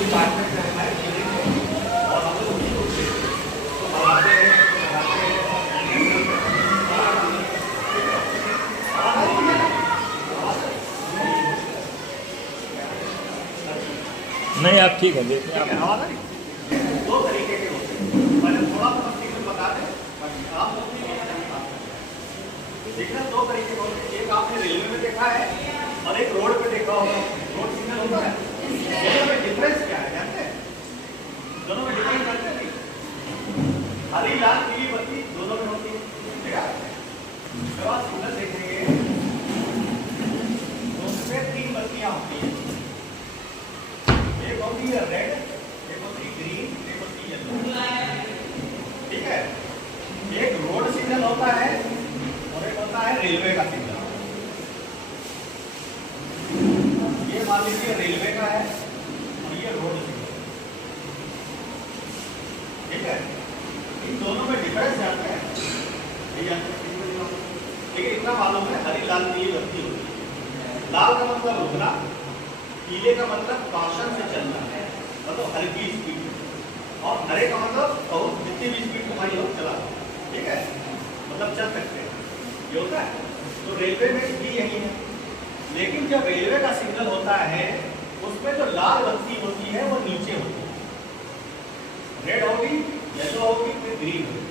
Department में हमारे building में और हम लोग उसी को तो बनाते हैं नहीं आप ठीक है देखिए आप। दो तरीके के होते हैं, मैंने थोड़ा सा सीक्रेट बता दें आप लोग भी सिग्नल दो तरीके के होते हैं। एक आपने रेलवे में देखा है और एक रोड पे देखा होगा। रोड सिग्नल होता है, दोनों में डिफरेंस क्या है जानते हैं? दोनों में डिफरेंस जानते हैं? हरी लाल पीली बत्ती दोनों में होती है, ठीक है? जब आप सिग्नल देखेंगे तो उसमें तीन बत्तियां होती हैं, एक होती है रेड, एक होती है ग्रीन, एक होती है येलो, ठीक है? एक रोड सिग्नल होता है और एक होता है रेलवे का सिग्नल। ये मान लीजिए रेलवे का है और ये रोड सिग्नल, ठीक है? इन दोनों में डिफरेंस जानते हैं? देखिए इतना मालूम है, हरी लाल पीली बत्ती होती है। लाल का मतलब रुकना, पीले का मतलब कॉशन से चलना है, मतलब हल्की स्पीड, और हरे का मतलब बहुत जितनी भी स्पीड तुम्हारी हो चला, ठीक है? मतलब चल सकते हैं, ये होता है। तो रेलवे में भी यही है, लेकिन जब रेलवे का सिग्नल होता है उसमें जो लाल बत्ती होती है वो नीचे होती है, रेड होगी, येलो होगी, फिर ग्रीन होगी।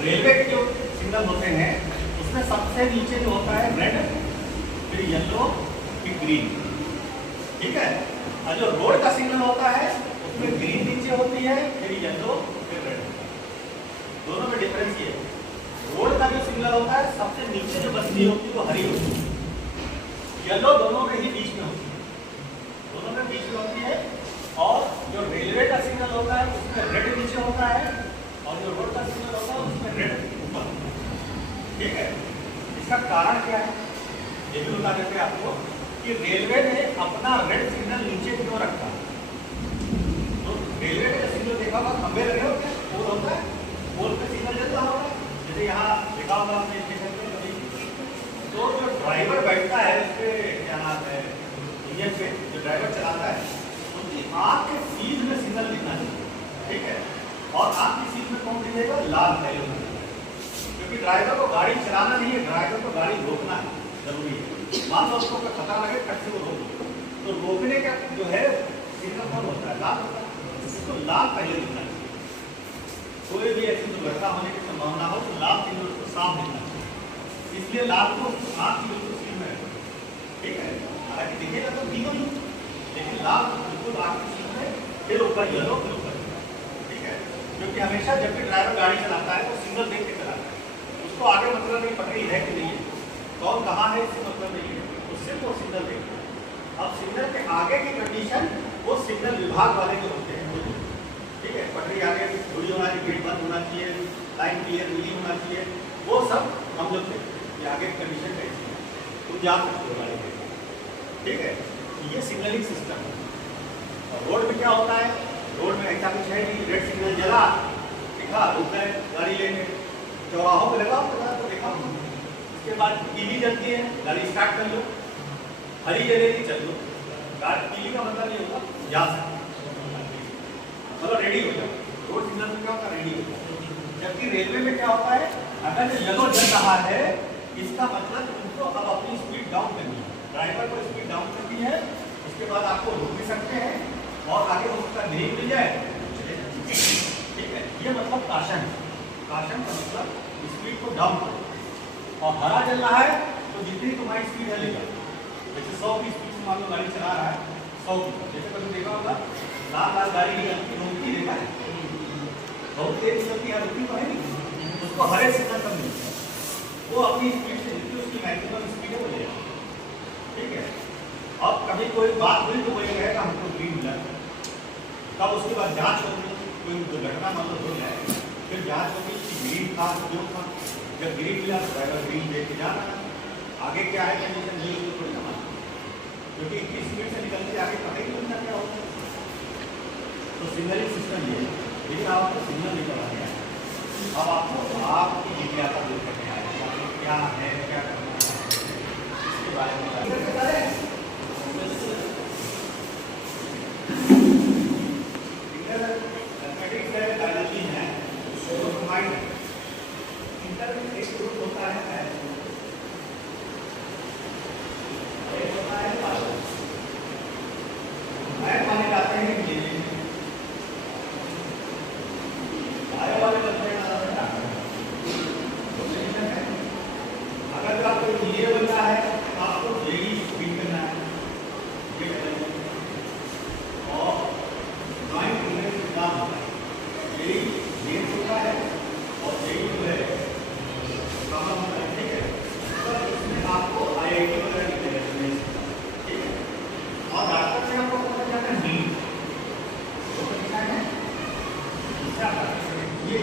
रेलवे के जो सिग्नल होते हैं उसमें सबसे नीचे जो होता है रेड, फिर येलो, फिर ग्रीन, ठीक है? और जो रोड का सिग्नल होता है उसमें ग्रीन नीचे होती है, फिर येलो, फिर रेड। दोनों में डिफरेंस ये है, रोड का जो सिग्नल होता है सबसे नीचे जो बत्ती होती है वो हरी होती है, येलो दोनों में ही बीच में होती है, दोनों में बीच में होती है। और जो रेलवे का सिग्नल होता है उसमें रेड नीचे होता है और जो रोड का सिग्नल होता है उसमें रेड ऊपर, ठीक है? इसका कारण क्या है ये भी बता देते हैं आपको कि रेलवे ने अपना रेड सिग्नल नीचे क्यों रखा। तो रेलवे का सिग्नल देखा होगा, खंबे लगे होते हैं, पोल होता है, पोल पे सिग्नल चलता होगा, जैसे यहाँ देखा होगा आपने कभी। तो जो ड्राइवर बैठता है उस पे क्या नाम है इंजन पे, जो ड्राइवर चलाता है उनकी आँख के सीध में सिग्नल दिखना चाहिए, ठीक है? और आँख की सीध में कौन दिखेगा? लाल पहले, क्योंकि ड्राइवर को गाड़ी चलाना नहीं है, ड्राइवर को गाड़ी रोकना है, जरूरी है। मान लो उसको खतरा लगे, कट से वो रोक, तो रोकने का जो है सिग्नल कौन होता है? लाल होता है, उसको लाल पहले दिखना चाहिए। कोई भी ऐसी दुर्घटना होने की संभावना हो तो लाल सिग्नल उसको साफ दिखना चाहिए, इसलिए लाल को आँख की बिल्कुल सीध में, ठीक है? हालांकि दिखेगा तो तीनों ही, लेकिन लाल बिल्कुल आँख की सीध में, फिर ऊपर येलो, फिर ऊपर, ठीक है? क्योंकि हमेशा जब भी ड्राइवर गाड़ी चलाता है तो सिग्नल देख के चलाता है, उसको आगे मतलब नहीं पटरी है कि नहीं है, कौन कहाँ है इससे मतलब नहीं है, तो सिर्फ वो सिग्नल देखता है। अब सिग्नल के आगे की कंडीशन वो सिग्नल विभाग वाले जो होते हैं, ठीक है? पटरी आगे थोड़ी होना चाहिए, गेट बंद होना चाहिए, लाइन क्लियर मिली होना चाहिए, वो सब हम लोग देखते हैं कि आगे की कंडीशन कैसी है, तो जा सकते हो गाड़ी में, ठीक है? ये सिग्नलिंग सिस्टम है। और रोड में क्या होता है? रोड में ऐसा कुछ है कि रेड सिग्नल जला, दिखा, रुक गए गाड़ी लेने, चौराहों पे लगा तो देखा, उसके बाद पीली जलती है, गाड़ी स्टार्ट कर लो, हरी जलेगी चल लो, गाड़ी पीली का मतलब नहीं होता जा सकते, मतलब रेडी हो जाओ। रोड सिग्नल में क्या होता है? रेडी हो जाओ। जबकि रेलवे में क्या होता है? अगर जो येलो जल रहा है इसका मतलब उनको अब अपनी स्पीड डाउन करनी है, ड्राइवर को स्पीड डाउन करनी है, उसके बाद आपको रोक भी सकते हैं और आगे हो सकता है ब्रेक मिल जाए, ठीक है? ये मतलब काशन है। काशन का मतलब स्पीड को डाउन करो। और हरा चल रहा है तो जितनी तुम्हारी स्पीड हलेगा, जैसे 100 की स्पीड से मान लो गाड़ी चला रहा है 100 की, जैसे कभी देखा होगा लाल लाल गाड़ी निकलती रोकती देखा है, बहुत तेज निकलती है, रुकती तो है नहीं, उसको हरे सिग्नल कब मिलता है, वो अपनी स्पीड से जितनी उसकी मैक्सिमम स्पीड है वो ले जाए, ठीक है? अब कभी कोई बात हुई तो कोई कहेगा हमको ग्रीन मिला, तब उसके बाद जांच होगी, कोई दुर्घटना मतलब हो जाए, फिर जांच होगी कि ग्रीन था क्यों था, जब ग्रीन मिला तो ड्राइवर ग्रीन देख के जा रहा है, आगे क्या है कंडीशन नहीं होगी थोड़ी ना, क्योंकि इतनी स्पीड से निकलती आगे पता ही नहीं क्या होता है। तो सिग्नलिंग सिस्टम ये है, लेकिन आपको सिग्नल निकल आ गया। अब आपको आपकी जिज्ञासा दूर करने आएगा क्या है, क्या करना है, इसके बारे में मैथमेटिक्स है, बायोलॉजी है, तो कंबाइंड है। इंटर में एक ग्रुप होता है मैथ, एक होता है बायोलॉजी। मैथ माने जाते हैं इंजीनियरिंग, बायो वाले बनते हैं अगर आपको इंजीनियर बनना है तो आपको जेईई स्क्रीन करना है, ये और ड्राइंग करने का काम होता है। जेईई मेंस होता है और जेईई जो है कॉमन होता है, ठीक है। तो इसमें आपको आईआईटी वगैरह लिखते हैं, ठीक है। और डॉक्टर से आपको पता चलता है नीट, तो क्या है ये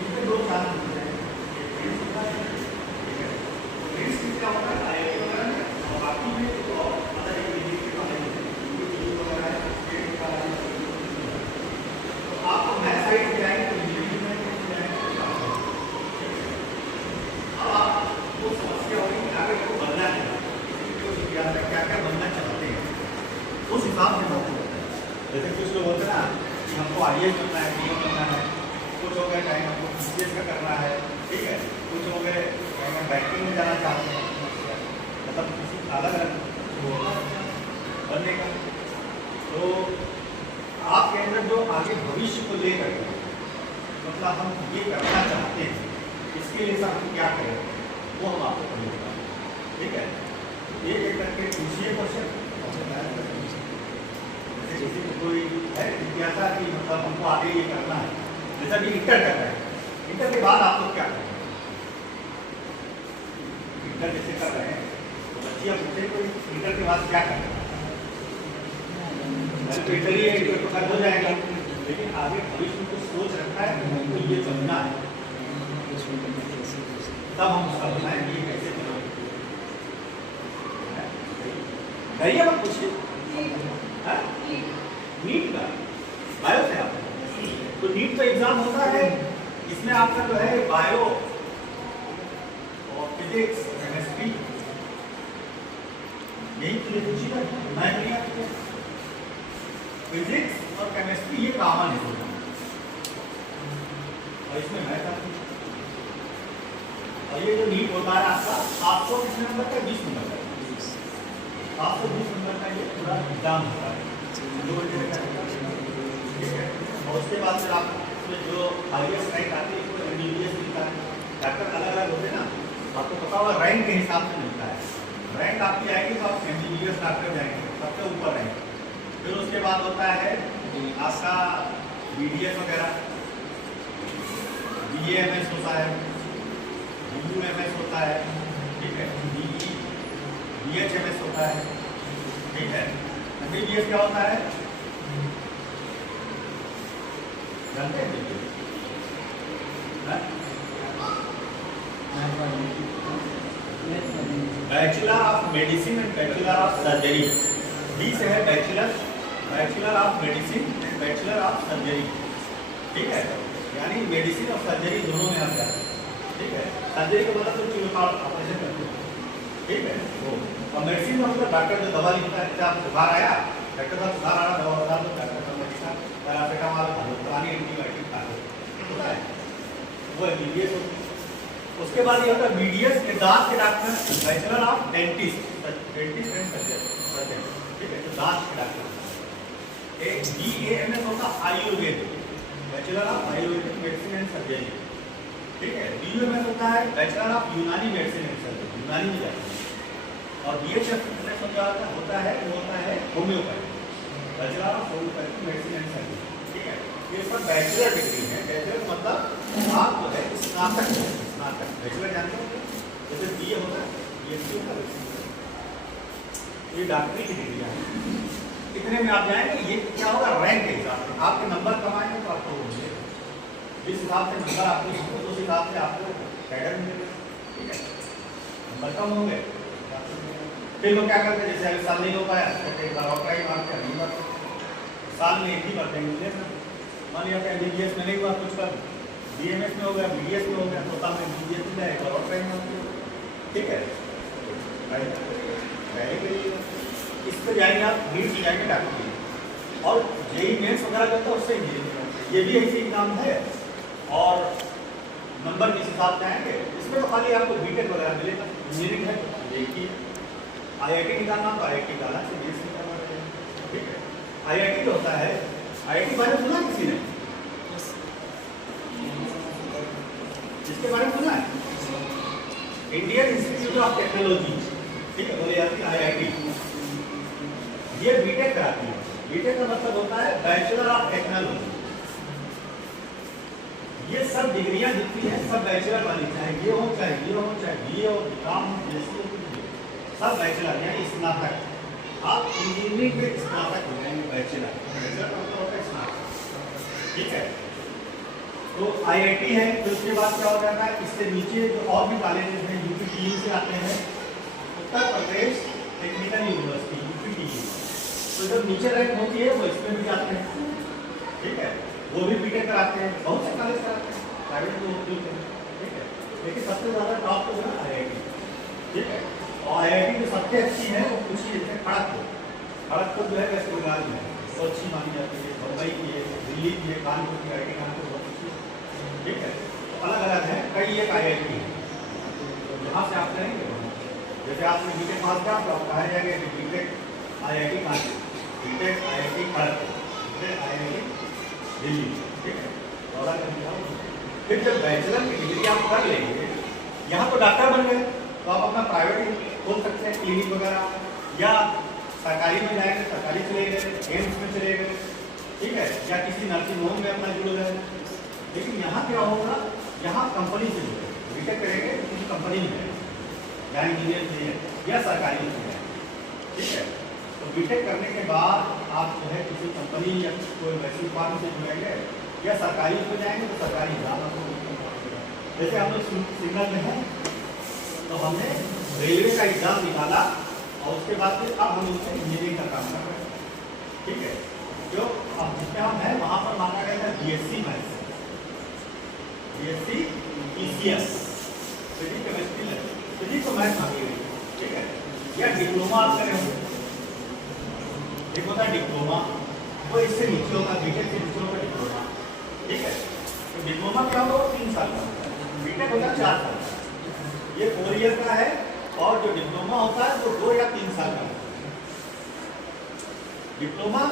इनके दो चांस होते हैं, क्या होता है आईआईटी वगैरह में, और बाकी में तो अदर यूनिवर्सिटी का नहीं है, वगैरह है स्टेट का है। तो आप मैथ साइड से आएंगे तो इंजीनियरिंग में अब आपको समस्या होगी कि आगे को बनना है, क्या क्या बनना चाहते हैं, उस हिसाब से नौकरी होता है। जैसे कुछ लोग होते हैं ना कि हमको आईएएस बनना है, पीएम बनना है, कुछ हो गए कहीं हमको सीएस का करना है, ठीक है, कुछ हो गए कहीं बैंकिंग में जाना चाहते हैं, मतलब किसी अलग अलग बनने का। तो आपके अंदर जो आगे भविष्य को लेकर मतलब हम ये करना चाहते हैं, इसके लिए सर हम क्या करें, वो हम आपको बताएंगे, ठीक है। एक एक करके पूछिए क्वेश्चन, जैसे किसी को कोई है जिज्ञासा कि मतलब हमको आगे ये करना है, जैसा कि इंटर कर रहे हैं, इंटर के बाद आप लोग क्या करें, इंटर जैसे कर रहे हैं तो बच्चियाँ पूछे कोई इंटर के बाद क्या करें, तो इंटर ही तो खत्म हो जाएगा, लेकिन आगे भविष्य में कुछ सोच रखा है तो ये समझना है, तब हम उसका बनाएं कि ये कैसे करोगे। करिए मत पूछिए नीट का बायो से आप, तो नीट का एग्जाम होता है, इसमें आपका जो है बायो और फिजिक्स केमिस्ट्री यही तो पूछिएगा, फिजिक्स और केमिस्ट्री ये कॉमन है और इसमें मैथ आती है। और ये जो नीट होता है आपका 820 नंबर का 20 नंबर का 720 नंबर का ये पूरा एग्जाम होता है, ठीक है। और उसके बाद फिर आप जो हाईएस्ट रैंक आती है उसको एमबीबीएस मिलता है, डॉक्टर अलग अलग होते हैं ना, आपको पता होगा रैंक के हिसाब से मिलता है, रैंक आपकी आएगी तो आप एमबीबीएस डॉक्टर जाएंगे सबसे ऊपर रैंक। फिर उसके बाद होता है आपका बीडीएस वगैरह, बीएएमएस होता है, यूएमएस होता है, ठीक है, बीएचएमएस होता है, ठीक है। एमबीबीएस क्या होता है जानते हैं? Bachelor of medicine and bachelor of surgery, B से है bachelor of medicine and bachelor of surgery, ठीक है। यानी मेडिसिन और सर्जरी दोनों में आप जाते हैं, ठीक है। सर्जरी का मतलब तो चीज़ों का ऑपरेशन करते हैं, ठीक है। वो और मेडिसिन में मतलब डॉक्टर जो दवा लिखता है, जैसे आप बुखार आया डॉक्टर साहब बुखार आ रहा दवा बता दो, डॉक्टर साहब लिखा पैरासिटामॉल खा लो, पुरानी एंटीबायोटिक खा लो, होता है वो एमबीबीएस होती है। उसके बाद ये होता है बीडीएस के दांत के doctor, bachelor of dentist and surgeon, ठीक है, तो दांत के डॉक्टर। एक बीएएमएस होता Ayurveda, bachelor of Ayurvedic medicine and surgery, ठीक है। बीयूएमएस होता है बैचलर ऑफ यूनानी मेडिसिन एंड सर्जरी, यूनानी में जाते हैं। और बीएचएमएस होता है वो होता है homeopathy, bachelor of homeopathy medicine and surgery, ठीक है। ये पर बैचलर डिग्री है, बैचलर मतलब आप जो है स्नातक है, स्नातक बैचलर जानते हो, जैसे बीए होता है बीएससी होता है, ये डॉक्टरी की डिग्री है। इतने में आप जाएंगे, ये क्या होगा रैंक के हिसाब से आपके नंबर कम आएंगे तो आपको मिलेगा, जिस हिसाब से नंबर आपको उस हिसाब से आपको कैडर मिलेगा, ठीक है। नंबर कम होंगे फिर लोग क्या करते हैं, जैसे अगर साल नहीं हो पाया तो एक बार और ट्राई मारते हैं, नहीं मारते, साल में एक ही बार देंगे, मान लिया एमबीबीएस में नहीं हुआ कुछ कर BMS में हो गया, BDS में हो गया, तोता में BDS में जाएगा और ट्रेनिंग होती है। ठीक है, इस पर जाएंगे आप, नीट से जाएंगे डॉक्टर की, और जेई मेंस वगैरह करता है उससे इंजीनियरिंग, ये भी ऐसे एग्जाम है और नंबर किस हिसाब से आएंगे। इसमें तो खाली आपको बीटेक वगैरह मिलेगा, इंजीनियरिंग है यही, IIT निकालना तो IIT निकालना से BS निकालना है। ठीक है, IIT जो होता है, IIT बारे में सुना किसी ने? इसके बारे में सुना है? इंडियन इंस्टीट्यूट ऑफ टेक्नोलॉजी, ठीक है, बोले जाती है IIT। ये बीटेक कराती है। बीटेक का मतलब होता है बैचलर ऑफ टेक्नोलॉजी। ये सब डिग्रियां जितनी हैं सब बैचलर वाली, चाहे ये हो, चाहे ये हो, चाहे BA हो, काम जैसी हो, सब बैचलर यानी स्नातक। आप इंजीनियरिंग में स्नातक हो जाएंगे, बैचलर मतलब होता है स्नातक। ठीक है, तो IIT है, फिर उसके बाद क्या हो जाता है, इससे नीचे जो और भी कॉलेजेस हैं, UPTU से आते हैं, Uttar Pradesh technical university UPTU। तो जब नीचे रैंक होती है वो इसमें भी जाते हैं। ठीक है, वो भी बीटेक कराते हैं, बहुत से कॉलेज कराते हैं, प्राइवेट भी होती है। ठीक है, लेकिन सबसे ज़्यादा टॉप तो है IIT। ठीक है, और IIT जो सबसे अच्छी है वो कुछ ही है, खड़गपुर। खड़गपुर जो है वेस्ट बंगाल में वो अच्छी मानी जाती है, मुंबई की है, दिल्ली की है, कानपुर की IIT कानपुर बहुत अच्छी है। ठीक है, अलग अलग है, कई एक IIT है, तो जहाँ से आप करेंगे जैसे आपने बीटेक पास किया तो आप कहा जाएगा कि BTech IIT Kanpur, BTech IIT Kharagpur, BTech IIT Delhi. ठीक है, फिर जब बैचलर की डिग्री आप कर लेंगे, यहाँ तो डॉक्टर बन गए तो आप अपना प्राइवेट खोल सकते हैं, क्लिनिक वगैरह, या सरकारी में जाएंगे, सरकारी चले गए, एम्स में चले गए। ठीक है, या किसी नर्सिंग होम में अपना जुड़ गए। लेकिन यहाँ क्या होगा, यहाँ कंपनी से जुड़े, बीटेक करेंगे किसी कंपनी में जाएंगे, या इंजीनियर से या सरकारी में जाएंगे। ठीक है, तो बीटेक करने के बाद आप जो है किसी कंपनी या कोई वैसी फॉर्म से जुड़ेंगे, या सरकारी में जाएंगे तो सरकारी एग्जाम आपको। जैसे हम लोग सिग्नल में हैं तो हमने रेलवे का एग्जाम निकाला और उसके बाद फिर अब हम उससे इंजीनियरिंग का काम कर रहे हैं। ठीक है, जो अब जिसमें हम हैं वहाँ पर मांगा गया था BSc maths, BSc ECS, physics chemistry physics और मैथ्स मांगी गई। ठीक है, या डिप्लोमा आप करें होंगे, एक होता है डिप्लोमा, वो इससे नीचे होता है, बीटेक से नीचे होता है डिप्लोमा। ठीक है, तो डिप्लोमा क्या होगा 3 साल का, बीटेक होता है 4 साल, ये 4 ईयर का है, और जो डिप्लोमा होता है वो 2 या 3 साल का। डिप्लोमा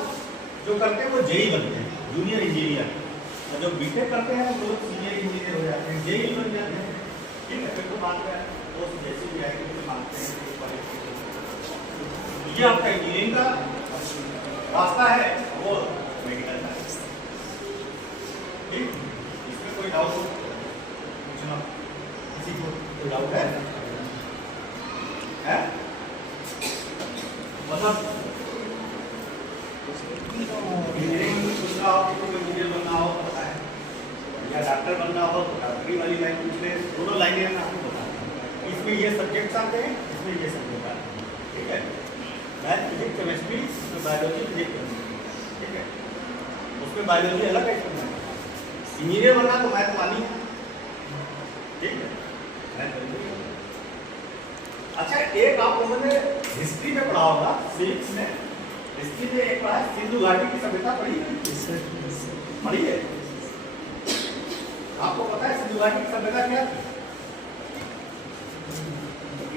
जो करते हैं वो जेई बनते हैं, जूनियर इंजीनियर, और जो बीटेक करते हैं वो सीनियर इंजीनियर हो जाते हैं, जेई बन जाते हैं। ठीक है, फिर तो बात है वो जैसे भी आएगी तो मानते हैं। ये आपका इंजीनियरिंग का रास्ता है, वो मेडिकल का। ठीक, इसमें कोई डाउट हो पूछना, किसी को कोई डाउट है? मतलब इंजीनियरिंग पूछना हो, किसी को इंजीनियर बनना हो तो बताएं, या डॉक्टर बनना हो तो डॉक्टरी वाली लाइन पूछ ले, दोनों लाइनें आपको बताएं। इसमें ये सब्जेक्ट्स आते हैं, इसमें ये सब्जेक्ट आते हैं। ठीक है, math physics chemistry, biology physics chemistry. ठीक है, उसमें बायोलॉजी अलग है, इंजीनियर बनना तो मैथ वाली है। ठीक है, मैथ। अच्छा, एक आप लोगों ने हिस्ट्री में पढ़ा होगा, सिविक्स में, हिस्ट्री में एक पढ़ा है सिंधु घाटी की सभ्यता, पढ़ी है? पढ़ी है? आपको पता है सिंधु घाटी की सभ्यता क्या थी?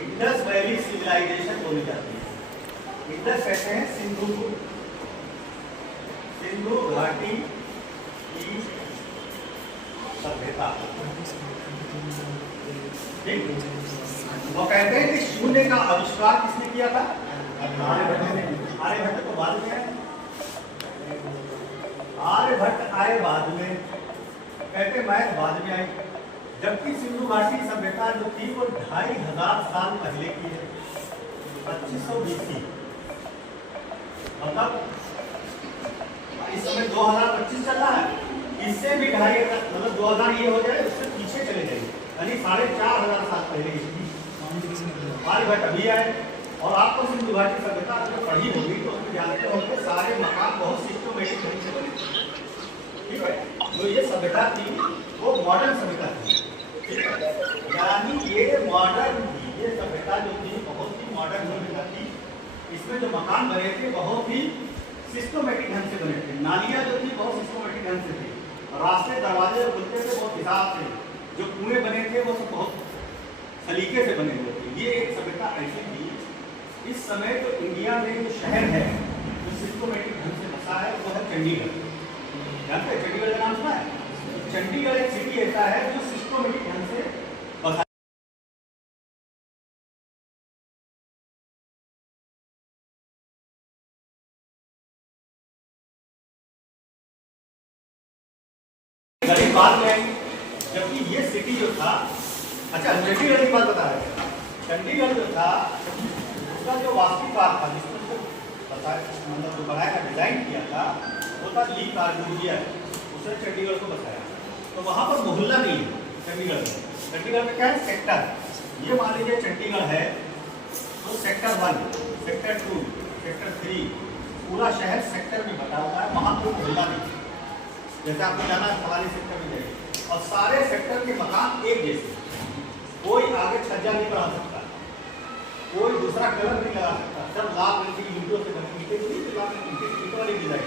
इंडस वैली सिविलाइजेशन बोली जाती है। इंडस कहते हैं सिंधु को, सिंधु घाटी की सभ्यता। ठीक, वो कहते हैं कि शून्य का आविष्कार किसने किया था? आर्यभट्ट ने। आर्यभट्ट तो बाद में आए, आर्यभट्ट आए बाद में, कहते मैथ बाद में आई, जबकि सिंधु घाटी सभ्यता जो थी वो 2500 साल पहले की है, 2500 BC। मतलब इस समय 2025 चल रहा है, इससे भी 2,500, मतलब 2000 ये हो जाए, उससे पीछे चले जाइए, यानी 4500 साल पहले की। आर्यभट्ट अभी आए, और आपको सिंधु घाटी सभ्यता अगर पढ़ी होगी तो उसमें जानते होंगे सारे मकान बहुत सिस्टमेटिक तरीके से बने। ठीक है, तो ये सभ्यता थी वो मॉडर्न सभ्यता थी, ठीक है। यानी ये मॉडर्न थी, ये सभ्यता जो थी बहुत ही मॉडर्न सभ्यता थी। इसमें जो मकान बने थे बहुत ही सिस्टमेटिक ढंग से बने थे, नालियाँ जो थी बहुत सिस्टमेटिक ढंग से थी, रास्ते दरवाजे खुलते थे बहुत हिसाब से, जो कुएं बने थे वो सब बहुत सलीके से बने हुए थे। ये एक सभ्यता ऐसी थी। इस समय तो इंडिया में जो शहर है जो सिस्टमेटिक ढंग से बसा है वो है चंडीगढ़। जानते हैं चंडीगढ़ का नाम सुना है? चंडीगढ़ एक सिटी ऐसा है जो सिस्टमेटिक ढंग से बसा गरीब बात में आई। जबकि ये सिटी जो था, अच्छा चंडीगढ़ की बात बता रहे हैं। चंडीगढ़ जो था उसका जो वास्तुकार था जिसने उसको बताया, मतलब जो बनाया डिजाइन किया था वो था ली कार्बूजियर, उसने चंडीगढ़ को बताया। तो वहाँ पर मोहल्ला नहीं है चंडीगढ़ में। चंडीगढ़ में क्या है? सेक्टर। ये मान लीजिए चंडीगढ़ है तो सेक्टर 1, सेक्टर 2, सेक्टर 3, पूरा शहर सेक्टर में बटा हुआ है, वहाँ कोई मोहल्ला नहीं। जैसे आपको जाना है फलानी सेक्टर में जाइए और सारे सेक्टर के मकान एक जैसे, कोई आगे छज्जा नहीं बना सकता, कोई दूसरा कलर नहीं लगा सकता, सब लाल रंग की ईंटों से बनी, ईंटों वाली डिजाइन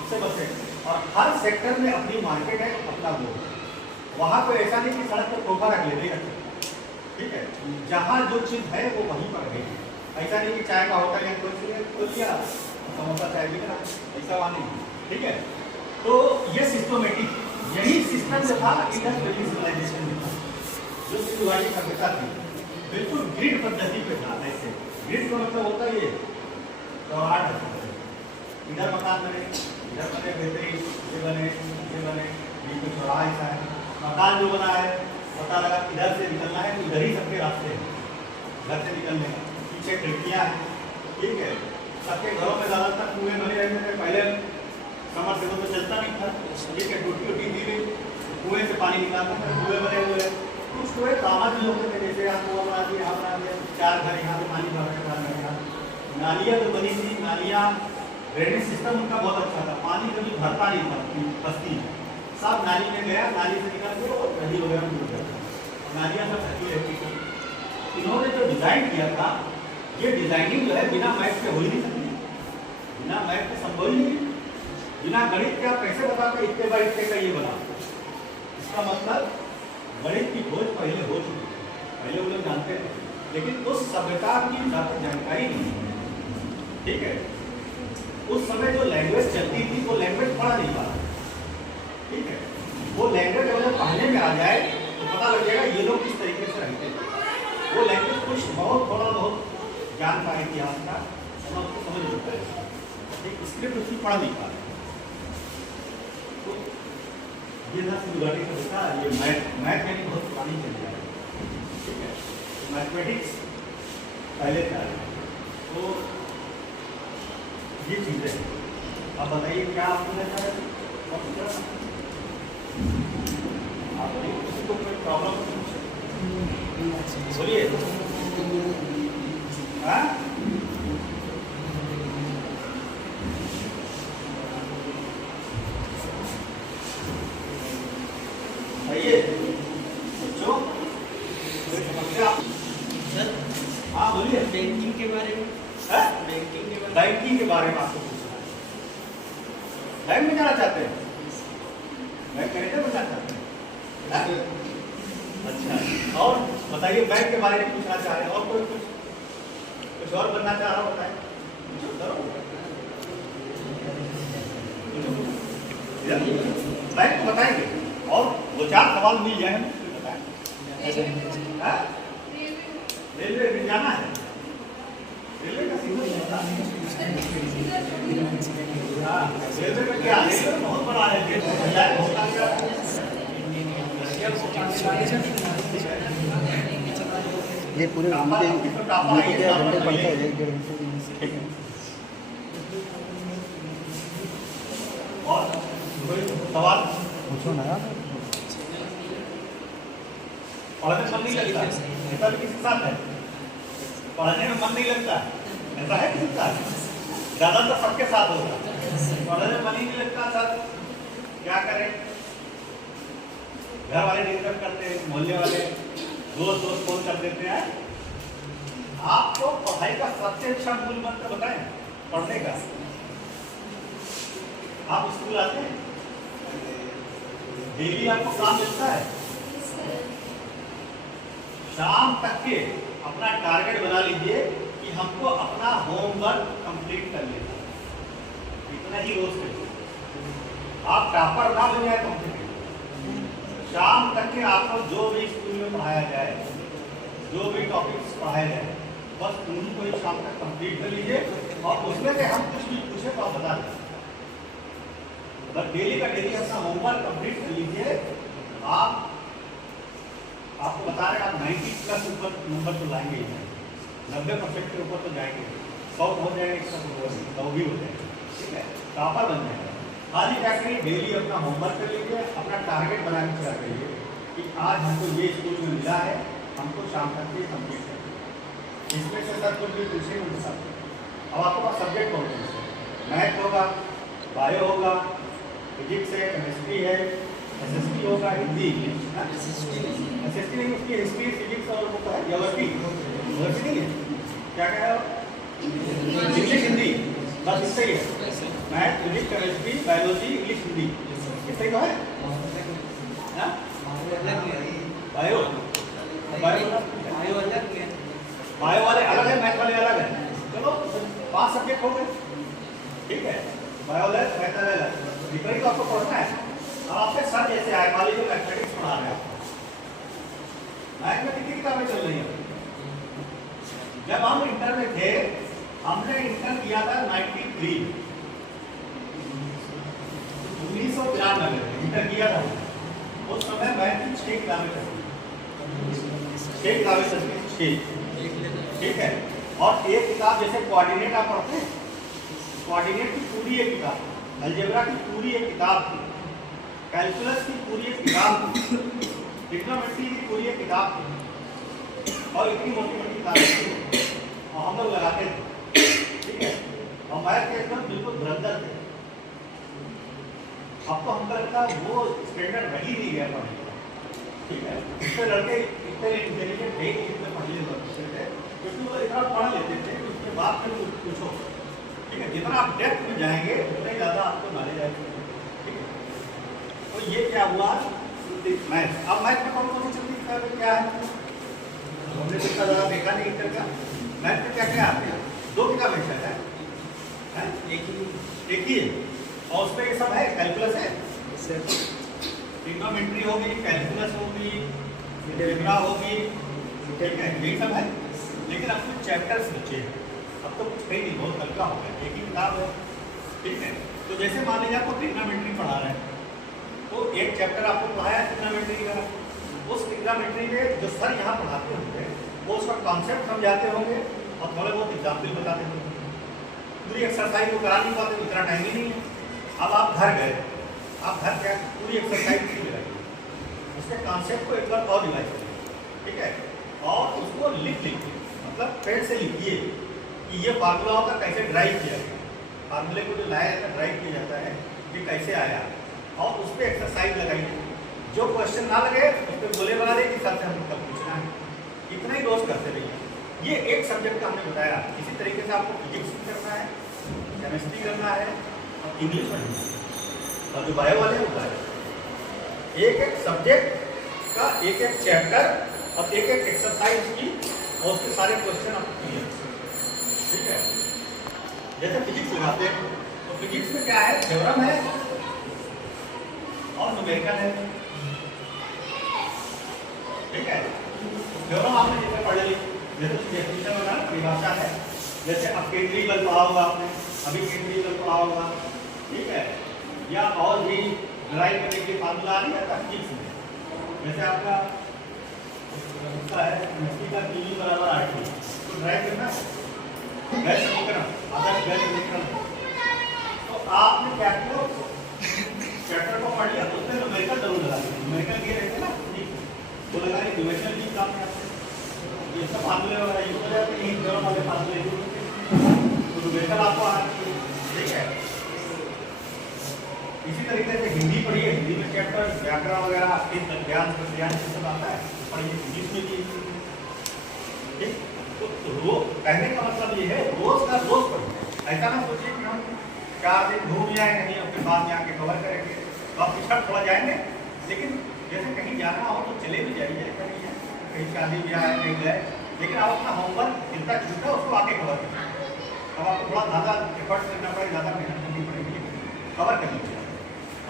उससे बसे। और हर सेक्टर में अपनी मार्केट है, अपना बोर्ड। वहाँ पे ऐसा नहीं कि सड़क पर तोहफा रख ले, नहीं रख सकता, ठीक है। जहाँ जो चीज़ है वो वहीं पर रहेगी। ऐसा नहीं कि चाय का होटल है खोल दिया समोसा चाय बिक रहा, ऐसा वहाँ नहीं, ठीक है। तो ये सिस्टमेटिक, यही सिस्टम जो था इंडस वैली सिविलाइजेशन में था, जो सिंधुघाटी सभ्यता थी, बिल्कुल ग्रिड पद्धति पे था। ऐसे ग्रिड का मतलब होता है ये चौराहा, इधर मकान बने, इधर बने, बेहतरीन ये बने, ये बने, बीच में चौराहा ऐसा है। मकान जो बना है पता लगा इधर से निकलना है तो इधर ही सबके रास्ते हैं घर से निकलने का, पीछे खिड़कियाँ हैं, ठीक है। सबके घरों में ज़्यादातर कुएं बने रहते थे, पहले समर से तो चलता नहीं था, ठीक है। टूटी दी गई, कुएं से पानी निकालते थे, कुएं बने हुए हैं। कुछ कुएं कामत लोग थे, जैसे यहाँ कुआं बना दिया, यहाँ बना दिया, 4 घर यहाँ पे पानी भर के यहाँ। नालियाँ जो बनी थी, नालियाँ ड्रेनेज सिस्टम उनका बहुत अच्छा था, पानी कभी भरता नहीं था बस्ती में, सब नाली में गया, नाली से निकल के और नदी वगैरह में डूब जाता, नालियाँ सब ढकी रहती थी। इन्होंने जो डिज़ाइन किया था, ये डिज़ाइनिंग जो है बिना मैप के हो ही नहीं सकती, बिना मैप के संभव ही नहीं, बिना गणित के आप कैसे बताते इतने बार इतने का ये बना। इसका मतलब गणित की खोज पहले हो चुकी है, पहले वो लोग जानते थे, लेकिन उस सभ्यता की ज़्यादा जानकारी नहीं है, ठीक है। उस समय जो लैंग्वेज चलती थी वो लैंग्वेज पढ़ा नहीं पा, ठीक है। वो लैंग्वेज अगर पढ़ने में आ जाए तो पता लग जाएगा ये लोग किस तरीके से रहते थे। वो लैंग्वेज कुछ बहुत थोड़ा बहुत ज्ञान का इतिहास का उसको समझ लेता है, एक स्क्रिप्ट उसकी पढ़ नहीं पा रहे। तो ये था सिंधुघाटी सभ्यता, ये मैथ यानी बहुत पुरानी चली आ रही है, ठीक है। मैथमेटिक्स पहले था, तो ये चीज़ें आप बताइए क्या आप बोलना चाह रहे थे? आप उसको कोई प्रॉब्लम बोलिए। हाँ आइए बच्चों, कोई समस्या? सर हाँ बोलिए। बैंकिंग के बारे में, बैंकिंग के बारे में आपको पूछना है। बैंक में जाना चाहते हैं? बैंक मैनेजर बनना चाहते हैं? अच्छा, और बताइए बैंक के बारे में पूछना चाह रहे हैं, और कोई कुछ और बनना चाह रहा होता है? बैंक को बताएंगे और 2-4 सवाल मिल जाए हम बताएं। रेलवे में जाना है, रेलवे का सिग्नल होता है, रेलवे में क्या रेलवे बहुत बड़ा है, ये पूरे घंटे क्या घंटे पड़ता है, 1-1.5 घंटे। और कोई सवाल पूछो ना यार। पढ़ने मन नहीं लगता, ऐसा किसके साथ है? पढ़ने में मन नहीं लगता, ऐसा है किसके साथ? ज़्यादातर सबके साथ होगा, पढ़ने में मन ही नहीं लगता। सर क्या करें? घर वाले डिस्टर्ब करते हैं, मोहल्ले वाले दोस्त फोन कर देते हैं। आपको पढ़ाई का सबसे अच्छा मूल मंत्र बताएं पढ़ने का। आप स्कूल आते हैं, डेली आपको काम मिलता है, शाम तक के अपना टारगेट बना लीजिए कि हमको अपना होमवर्क कंप्लीट कर लेना, इतना ही रोज करिए। आप टॉपर ना हो जाए कंप्लीट, शाम तक के आपको जो भी स्कूल में पढ़ाया जाए, जो भी टॉपिक्स पढ़ाए जाए, बस उन्हीं को ही शाम तक कंप्लीट कर लीजिए। और उसमें से हम कुछ भी पूछे तो आप बता दें, बस डेली का डेली अपना होमवर्क कंप्लीट कर लीजिए। आपको बता रहे हैं आप 90+ ऊपर नंबर तो लाएंगे ही, 90% के ऊपर तो जाएंगे, 100 हो जाएगा, 100 भी हो जाएगा, ठीक है, टॉपर बन जाएगा। खाली क्या करिए, डेली अपना होमवर्क कर लीजिए, अपना टारगेट बना के चला करिए कि आज हमको ये स्कूल में मिला है, हमको शाम तक ये कंप्लीट करना। इसमें से सर कुछ भी पूछे उनके साथ। अब आपके पास सब्जेक्ट कौन से, मैथ होगा, बायो होगा, फिजिक्स है, केमिस्ट्री है, एसएसटी होगा, हिंदी इंग्लिश, एसएसटी नहीं, उसकी हिस्ट्री फिजिक्स और वो है ज्योग्राफी नहीं है, क्या क्या है, इंग्लिश हिंदी, बस इससे ही है, math physics chemistry biology English Hindi, इससे ही तो है। बायो वाले अलग है, मैथ वाले अलग है। चलो 5 सब्जेक्ट हो गए, ठीक है, बायो अलग, मैथ अलग, इतना ही तो आपको पढ़ना है। अब आपके सर जैसे आए, मान लीजिए मैथमेटिक्स पढ़ा रहे हैं आपको, मैथमेटिक्स की किताबें चल रही हैं। जब हम इंटर में थे, हमने इंटर किया था 1993 में इंटर किया था। उस समय मैथ की 6 किताबें चलती, 6 किताबें चलती, 6, ठीक है। और एक किताब जैसे कोऑर्डिनेट आप पढ़ते हैं, कोऑर्डिनेट की पूरी एक किताब, अलजेब्रा की पूरी एक किताब थी, कैलकुलस की पूरी एक किताब थी, ट्रिग्नोमेट्री की पूरी एक किताब थी, और इतनी मोटी मोटी किताबें थी, और हम लोग लगाते थे, ठीक है। और मैथ के एकदम बिल्कुल धुरंधर थे। अब तो हमको लगता है वो स्टैंडर्ड रह ही नहीं गया पढ़ने का, ठीक है। इससे लड़के इतने इंटेलिजेंट थे कि इतने पढ़ने लगते थे, क्योंकि वो इतना पढ़ लेते थे कि उसके बाद फिर पूछो, ठीक है। जितना आप डेप्थ में जाएंगे उतना ही ज़्यादा आपको नॉलेज आएगी, ठीक है। तो ये क्या हुआ मैथ। अब मैथ में कौन कौन सी चलती किताबें क्या है, हमने जितना ज़्यादा देखा नहीं इंटर का। मैथ में क्या क्या आते हैं, 2 किताबें शायद है, एक ही है, और उसमें ये सब है, कैलकुलस है, ट्रिग्नोमेट्री होगी, कैलकुलस होगी, अलजेब्रा होगी, ठीक है, यही सब है। लेकिन अब कुछ चैप्टर्स बचे हैं, अब तो कुछ कहीं नहीं, बहुत हल्का हो गया, एक ही किताब है, ठीक है। तो जैसे मान लीजिए आपको ट्रिग्नोमेट्री पढ़ा रहे हैं, तो एक चैप्टर आपको पढ़ाया ट्रिग्नोमेट्री का, उस ट्रिग्नोमेट्री में जो सर यहाँ पढ़ाते होंगे वो उसका कॉन्सेप्ट समझाते होंगे और थोड़े बहुत एग्जाम्पल बताते होंगे। पूरी एक्सरसाइज को करा नहीं पाते, इतना टाइम ही नहीं है। अब आप घर गए, आप घर क्या पूरी एक्सरसाइज सीख रहे, उसके कॉन्सेप्ट को एक बार और रिवाइज करिए, ठीक है, और उसको लिख लीजिए, मतलब पेन से लिखिए कि ये फार्मूला होगा कैसे ड्राइव किया गया, फार्मूले को जो लाया जाता है ड्राइव किया जाता है कि कैसे आया, और उस पर एक्सरसाइज लगाइए। जो क्वेश्चन ना लगे उस पर गोले बना दे कि सर से हमको कल पूछना है, इतना ही रोज करते रहिए। ये एक सब्जेक्ट का हमने बताया। इसी तरीके से आपको फिजिक्स भी करना है, केमिस्ट्री करना है और इंग्लिश पढ़ना है, और जो बायो वाले होता है एक एक सब्जेक्ट का एक एक चैप्टर और एक एक एक्सरसाइज की, और उसके सारे क्वेश्चन आपको क्लियर, ठीक है। जैसे फिजिक्स लगाते हैं तो फिजिक्स में क्या है, थ्योरम है और न्यूमेरिकल है, ठीक है। थ्योरम आपने जैसे पढ़ ली, जैसे डेफिनेशन होगा, परिभाषा है, जैसे अब केंद्रीय बल पढ़ा होगा आपने, अभी केंद्रीय बल पढ़ा होगा, ठीक है, या और भी ड्राइव करने की फार्मूला आ रही है फिजिक्स में। जैसे आपका है केमिस्ट्री का PV = RT, तो ड्राइव करना है गैस समीकरण, आदर्श गैस समीकरण। तो आपने क्या किया, चैप्टर को पढ़ लिया, उसमें न्यूमेरिकल जरूर लगा दिया, न्यूमेरिकल ये रहते हैं ना, वो लगाने न्यूमेरिकल भी काम करते हैं, ये सब फार्मूले वगैरह यूज हो जाते हैं, थ्योरम वाले फार्मूले यूज होते हैं, तो न्यूमेरिकल आपको आना चाहिए, ठीक है। इसी तरीके से हिंदी पढ़िए, हिंदी में चैप्टर व्याकरण वगैरह ज्ञान सब आता है, पढ़िए इंग्लिश में भी। ठीक, तो रोज कहने का मतलब ये है रोज का रोज पढ़िए। ऐसा ना सोचिए कि हम 4 दिन घूम जाए नहीं और फिर बाद में आके कवर करेंगे, तो आप पिछड़ थोड़ा जाएंगे। लेकिन जैसे कहीं जाना हो तो चले भी जाइए, ऐसा नहीं है कहीं शादी ब्याह है कहीं गए, लेकिन आप अपना होमवर्क जितना छूटा है उसको आके कवर करें। अब आपको थोड़ा ज़्यादा एफर्ट करना पड़ेगा, ज़्यादा मेहनत करनी पड़ेगी, कवर कर लीजिए।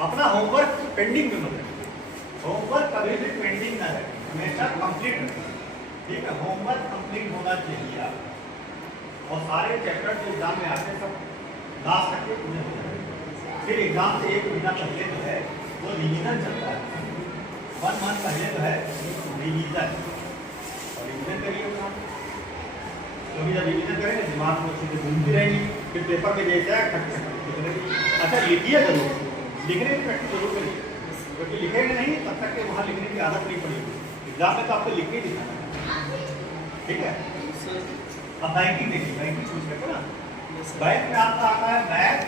अपना होमवर्क पेंडिंग में मत रखिए, होमवर्क कभी भी पेंडिंग ना रखें, हमेशा कंप्लीट रखें। ठीक है, होमवर्क कंप्लीट होना चाहिए आप, और सारे चैप्टर जो एग्जाम में आते हैं सब लास्ट तक के पूरे हो जाएंगे। फिर एग्जाम से 1 महीना पहले जो है वो रिवीजन चलता है, 1 मंथ पहले जो है रिवीजन, और रिवीजन करिए अपना, क्योंकि जब रिवीजन करेंगे दिमाग में चीज़ें घूमती रहेंगी, फिर पेपर में जैसे है खट खट रहेगी। अच्छा लिखिए जरूर, लिखने की प्रैक्टिस जरूर करिए, क्योंकि लिखेंगे नहीं तब तक के वहाँ लिखने की आदत नहीं पड़ेगी। एग्जाम में तो आपको लिख के दिखाना है, ठीक है। अब बैंकिंग देखिए, बैंकिंग पूछ सकते ना, बैंक में आपका आता है मैथ,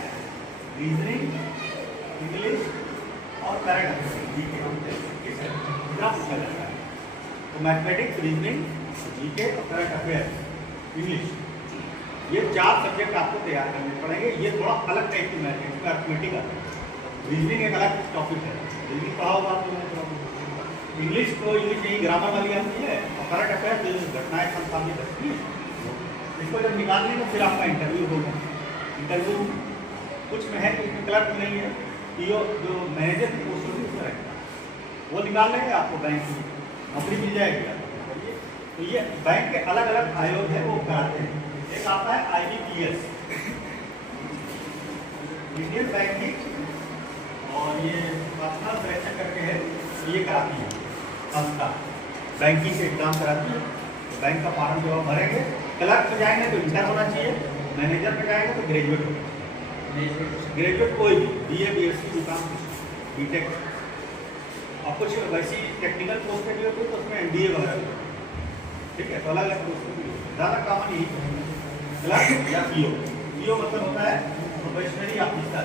रीजनिंग, इंग्लिश और करंट अफेयर्स, जीके इतना पूछा जाता है। तो मैथमेटिक्स, रीजनिंग, जीके और करंट अफेयर्स, इंग्लिश, ये 4 सब्जेक्ट आपको तैयार करने पड़ेंगे। ये थोड़ा अलग टाइप की मैथ है, इसमें अर्थमेटिक आता है। रीजनिंग एक अलग टॉपिक है, रीजनिंग पढ़ा होगा आपको। इंग्लिश को इंग्लिश यही ग्रामर वाली आती है, और करंट अफेयर्स घटनाएं संसाधित होती है। इसको जब निकाल लेंगे फिर आपका इंटरव्यू होगा। इंटरव्यू कुछ में है कि क्लर्क नहीं है, पीओ जो मैनेजर की पोस्ट होगी उसमें रहेगा, वो निकाल लेंगे, आपको बैंक की नौकरी मिल जाएगी आपको। तो ये बैंक के अलग अलग आयोग है वो कराते हैं। एक आता है IBPS, इंडियन बैंकिंग, और ये पर्सनल सिलेक्शन करके है, ये कराती है संस्था, बैंकिंग के एग्जाम कराती है। बैंक का फॉर्म जो भरेंगे, क्लर्क में जाएंगे तो इंटर होना चाहिए, मैनेजर में जाएंगे तो ग्रेजुएट होना चाहिए। ग्रेजुएट कोई भी BA BSc बीकॉम बीटेक, और कुछ वैसी टेक्निकल पोस्ट भी होती है तो उसमें MBA वगैरह, ठीक है। तो अलग अलग पोस्ट भी होती है, ज़्यादा कॉमन यही क्लर्क या PO मतलब होता है प्रोफेशनली ऑफिसर,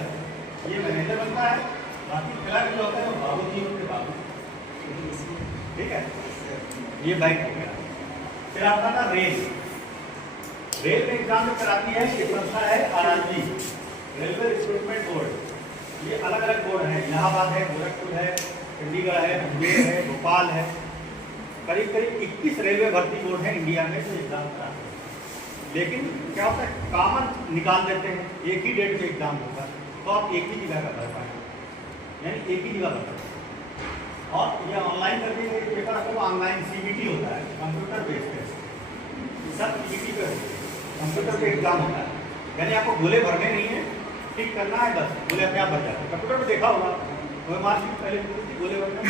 ये मैनेजर बनता है। बाकी क्लर्क जो होता है वो बाबू जी होते हैं, बाबू, ठीक है। ये बैंक हो गया। फिर आपका था रेल में एग्जाम में कराती है ये संस्था है RRB, रेलवे रिक्रूटमेंट बोर्ड। ये अलग अलग बोर्ड है, इलाहाबाद है, गोरखपुर है, चंडीगढ़ है, मुंगेर है, भोपाल है, करीब करीब 21 रेलवे भर्ती बोर्ड है इंडिया में जो एग्जाम कराते हैं। लेकिन क्या होता है, कॉमन निकाल देते हैं, एक ही डेट में एग्जाम होगा तो आप एक ही जगह का भर पाएंगे, यानी एक ही जगह भर पाएंगे। और ये ऑनलाइन करके पेपर आपको ऑनलाइन CBT होता है, कंप्यूटर बेस्ड है, सब CBT पे कंप्यूटर पे एग्जाम होता है, यानी आपको गोले भरने नहीं है, टिक करना है बस, गोले अपने आप भर जाते हैं। कंप्यूटर पे देखा होगा, वो मार्कशीट पहले गोले भरना,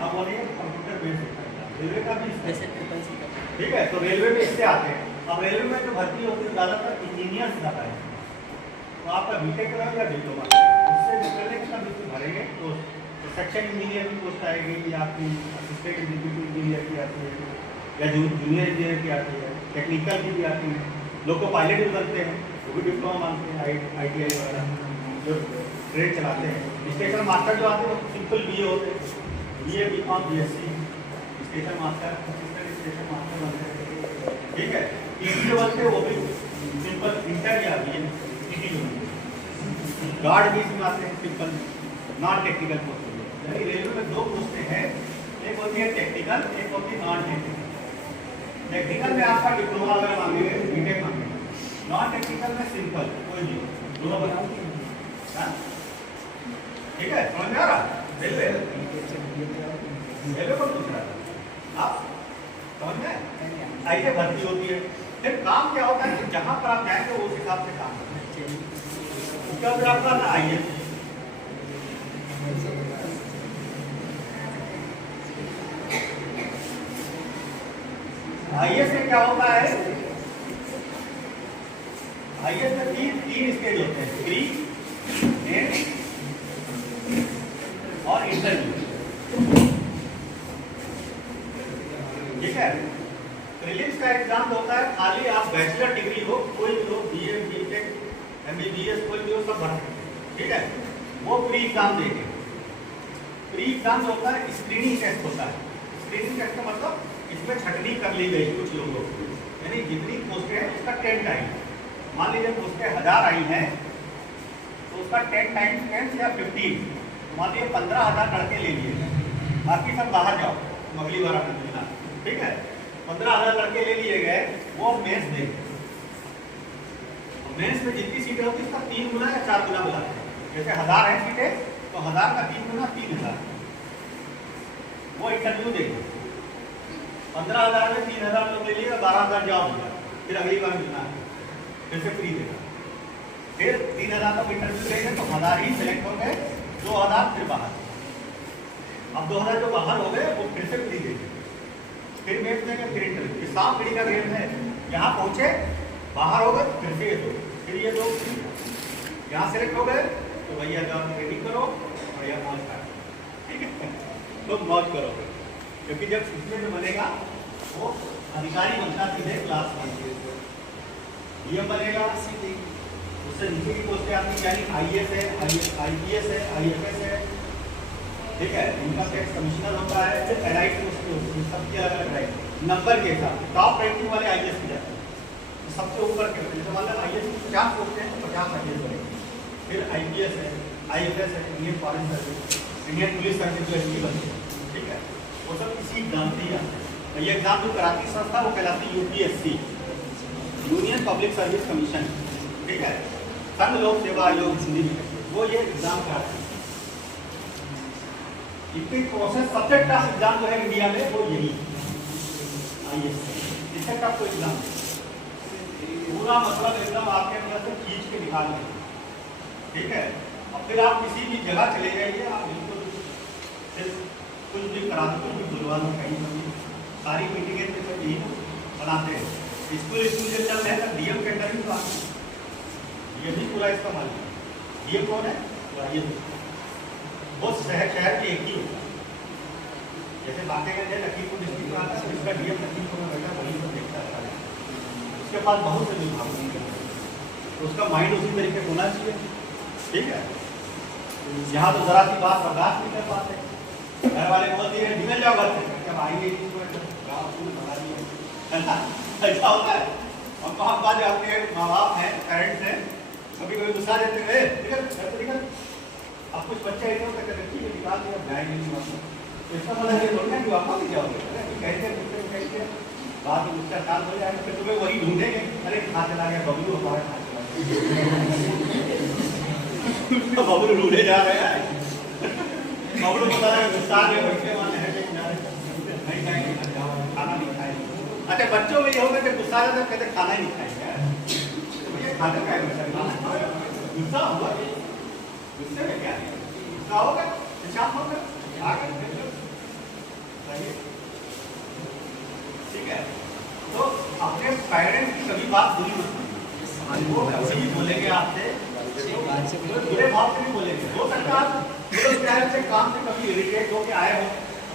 अब वो नहीं है, कंप्यूटर बेस्ड है। रेलवे का भी ठीक है, तो रेलवे में इससे आते हैं। अब रेलवे में जो भर्ती होती है ज़्यादातर इंजीनियर से जाता है, तो आपका बीटेक करो या डिप्लोमा, उससे निकलने के बाद उसको भरेंगे तो सेक्शन इंजीनियर की पोस्ट आएगी, या आपकी असिस्टेंट एग्जीक्यूटिव इंजीनियर की आती है, या जूनियर इंजीनियर की आती है, टेक्निकल की भी आती है। लोग को पायलट भी बनते हैं, वो भी डिप्लोमा मांगते हैं, ITI वगैरह जो ट्रेन चलाते हैं। स्टेशन मास्टर जो आते हैं वो सिंपल BA होते हैं, BA BCom BSc station master, assistant station master बनते हैं, ठीक है। TT जो बनते हैं वो भी सिंपल इंटर या BA TT जो बनते हैं। गार्ड भी इसमें आते हैं, सिंपल नॉन टेक्निकल पोस्ट। यानी रेलवे में 2 पोस्टें हैं, एक होती है टेक्निकल, एक होती है नॉन टेक्निकल। टेक्निकल में आपका डिप्लोमा अगर मांगेंगे, बीटेक मांगेंगे, नॉन टेक्निकल में सिंपल कोई नहीं, दोनों बनाओ, ठीक है। समझ में आ रहा? रेलवे को पूछ रहा था आप, समझ में ऐसे भर्ती होती है। फिर काम क्या होता है कि जहाँ पर आप जाएंगे उस हिसाब से काम करते हैं। उसका फिर आपका ना IAS, IAS में क्या होता है, IAS में तीन स्टेज होते हैं, प्री, मेन और इंटरव्यू, ठीक है। प्रीलिम्स का एग्जाम होता है, खाली आप बैचलर डिग्री हो, कोई भी हो, BA BTech MBBS कोई भी हो, सब भर सकते हैं, ठीक है। वो प्री एग्जाम देंगे। प्री एग्जाम जो होता है स्क्रीनिंग टेस्ट होता है। स्क्रीनिंग टेस्ट का मतलब इसमें छटनी कर ली गई कुछ लोगों की, यानी जितनी पोस्टें हैं उसका 10 टाइम। मान लीजिए पोस्टें 1000 आई हैं तो उसका 10 टाइम्स 10 या 15, मान लीजिए 15,000 लड़के ले लिए, बाकी सब बाहर जाओ अगली बार आपने मिलना, ठीक है। 15,000 लड़के ले लिए गए, वो मेंस देंगे। मेंस में जितनी सीटें होती है उसका 3 गुना या 4 गुना बुलाते हैं। जैसे 1000 है सीटें तो 1000 का 3 गुना 3000, वो इंटरव्यू देंगे। 15,000 में 3,000 लोग ले लिए, 12,000 जॉब मिला, फिर अगली बार मिलना है, फिर से फ्री देगा। फिर 3,000 तक इंटरव्यू लेंगे तो 1000 ही सिलेक्ट हो गए, 2,000 फिर बाहर। अब 2,000 जो बाहर हो गए वो फिर से फ्री देंगे, फिर मेंस देंगे, फिर इंटरव्यू। ये 7 पीढ़ी का गेम है। यहाँ पहुंचे, बाहर हो गए, फिर से ये दो, फिर ये दो, यहाँ सेलेक्ट हो गए तो भैया जाओ ट्रेनिंग करो और यह मौज करो, ठीक है। तो मौज करो, क्योंकि जब इसमें जो बनेगा वो अधिकारी बनता सीधे क्लास में, डीएम बनेगा, उससे नीचे की पोस्टें आती है, यानी IAS है, IPS है, IFS है, ठीक है। इनकम टैक्स कमिश्नर होता है, फिर एलाइट पोस्ट होती है, सबकी अलग अलग रैंक नंबर के हिसाब से। टॉप रैंकिंग वाले IAS की जाते हैं, सबसे ऊपर के, जैसे मतलब IAS में 50 पोस्टें हैं तो 50 IAS बनेंगे। फिर IPS है, IFS है, Indian foreign service, Indian police service जो एसपी बनती है, ठीक है। वो सब इसी एग्जाम से ही आते हैं। ये एग्जाम जो कराती संस्था वो कहलाती UPSC, union public service commission, ठीक है। संघ लोक सेवा आयोग हिंदी में, वो ये एग्जाम कराती है। इतनी प्रोसेस सबसे टफ एग्जाम जो है इंडिया में वो यही IAS, इससे टफ कोई एग्जाम पूरा मतलब एकदम आपके अंदर से खींच के निकाल देंगे, ठीक है। अब फिर आप किसी भी जगह चले जाइए, आप बिल्कुल सिर्फ कुछ भी करा दो, कुछ भी बुलवा दो, कहीं सारी मीटिंगें तो यही बनाते हैं। स्कूल जब चल रहे हैं तब डीएम के अंदर ही तो आते हैं, ये भी पूरा इसका मालिक है। डीएम कौन है? ये वो शहर के एक ही होता है। जैसे बातेगंज है लखीमपुर डिस्ट्रिक्ट में आता है, इसका डीएम लखीमपुर में बैठा वही सब देखता है, उसके पास बहुत से विभाग हैं, तो उसका माइंड उसी तरीके होना चाहिए, ठीक है। यहाँ तो जरा सी बात बर्दाश्त नहीं कर पाते, घर वाले बोल दिए निकल जाओ घर से, जब आएंगे ऐसा होता है। और वहाँ बात जाते हैं, माँ बाप हैं, पेरेंट्स हैं, कभी कभी गुस्सा देते हैं, निकल घर से निकल। अब कुछ बच्चे ऐसे होते हैं, ठीक है निकाल दिया, जाएंगे नहीं वापस, तो इसका मतलब ये थोड़ी ना कि वापस नहीं जाओगे, कहते बाद में उसका काम हो जाएगा, फिर तुम्हें वही ढूंढेंगे, अरे कहाँ चला गया बबलू, हमारे कहाँ चला गया बबलू ढूंढे जा रहे हैं, बबलू बता रहे गुस्सा है, बैठे वाले हैं नहीं खाएंगे, खाना नहीं खाएंगे। अच्छा बच्चों में ये होगा कि गुस्सा है तो कहते खाना ही नहीं खाएंगे, तो भैया खाना खाएगा, गुस्सा होगा, गुस्से में क्या गुस्सा होगा, शाम होगा आगे, ठीक है। तो अपने पेरेंट्स की कभी बात बुरी मत कीजिए, वो ऐसे ही बोलेंगे आपसे, बुरे भाव से भी बोलेंगे। हो सकता है आप से काम से कभी इरिटेट होकर आए हो,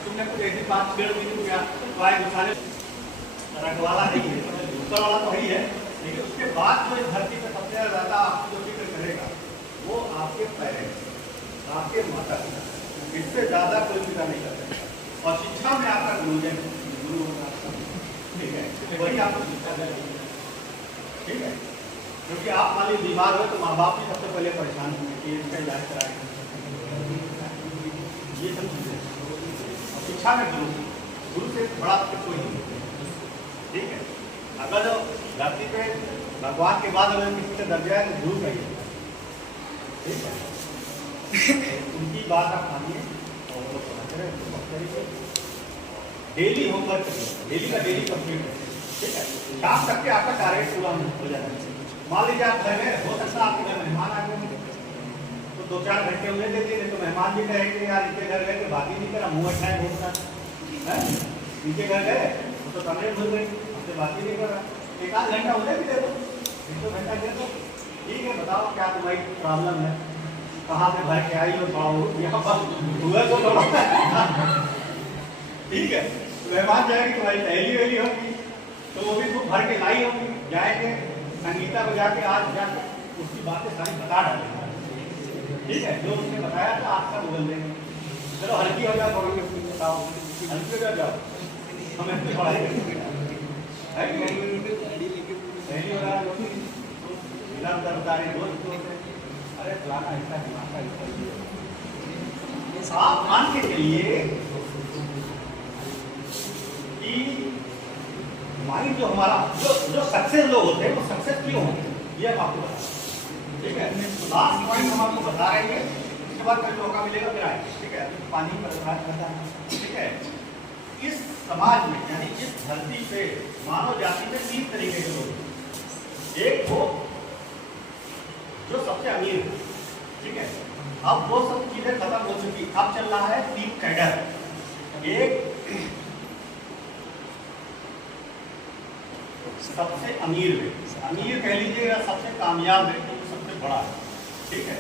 तुमने कुछ ऐसी बात छेड़ दी क्या, तो आए गुस्सा रखवाला नहीं है, गुस्सा वाला तो वही है, लेकिन उसके बाद जो इस धरती पर सबसे ज्यादा आपको जो फिक्र करेगा वो आपके पेरेंट्स, आपके माता पिता, इससे ज्यादा कोई फिक्र नहीं कर सकता। और शिक्षा में आपका गुरुजन, गुरु होगा, ठीक है, वही आपको शिक्षा देगी, ठीक है। क्योंकि आप मान लीजिए बीमार हो तो माँ बाप भी सबसे पहले परेशान होंगे कि इसका इलाज कराएंगे, ये सब चीजें। और शिक्षा में गुरु से बड़ा कोई नहीं, ठीक है। अगर धरती पे भगवान के बाद अगर किसी का दर्जा है तो गुरु का ही, ठीक है। उनकी बात आप मानिए और वो समझ रहे हैं, डेली होमवर्क करिए, डेली का डेली कंप्लीट है, ठीक है। शाम तक के आपका टारगेट पूरा हो जाना चाहिए। मान लीजिए आप घर में, हो सकता है आपके घर मेहमान आ गए तो 2-4 घंटे उन्हें दे दिए, तो मेहमान भी कहेंगे यार इनके घर गए बात ही नहीं करा, मुँह अच्छा है घूमता है, इनके घर गए तो कमरे भूल गई, हमसे बात ही नहीं करा, 1-8 घंटा उन्हें भी दे दो, 1-2 घंटा दे दो, ठीक है। बताओ क्या तुम्हारी प्रॉब्लम है, कहाँ से भर के आई हो, पाओ यहाँ पर हुआ तो ठीक है। मेहमान जाएगी तुम्हारी सहेली वेली होगी तो वो भी खूब भर के लाई होगी, जाएंगे संगीता को जाके आज जाके उसकी बातें सारी बता डालेंगे, ठीक है, जो उसने बताया था आपका गूगल देंगे। चलो हल्की हो जाओ, थोड़ी बताओ, हल्की हो जाओ, हम ऐसे पढ़ाई करेंगे है कि नहीं? पहली हो रहा है बिना दरदारी दोस्त होते, अरे फलाना ऐसा दिमाग ऐसा, आप मान के चलिए कि माइंड जो हमारा जो सक्सेस लोग होते हैं वो सक्सेस क्यों होते हैं, ये हम आपको बता, ठीक है। लास्ट पॉइंट हम आपको बता रहे हैं, इसके बाद कभी मौका मिलेगा फिर आए, ठीक है। तो पानी पर रहता है, ठीक है। इस समाज में यानी इस धरती पे मानव जाति में 3 तरीके के लोग, एक वो जो सबसे अमीर है, ठीक है। अब वो सब चीजें खत्म हो चुकी, अब चल रहा है 3 कैडर। एक सबसे अमीर व्यक्ति, अमीर कह लीजिए या सबसे कामयाब व्यक्ति, सबसे बड़ा, ठीक है।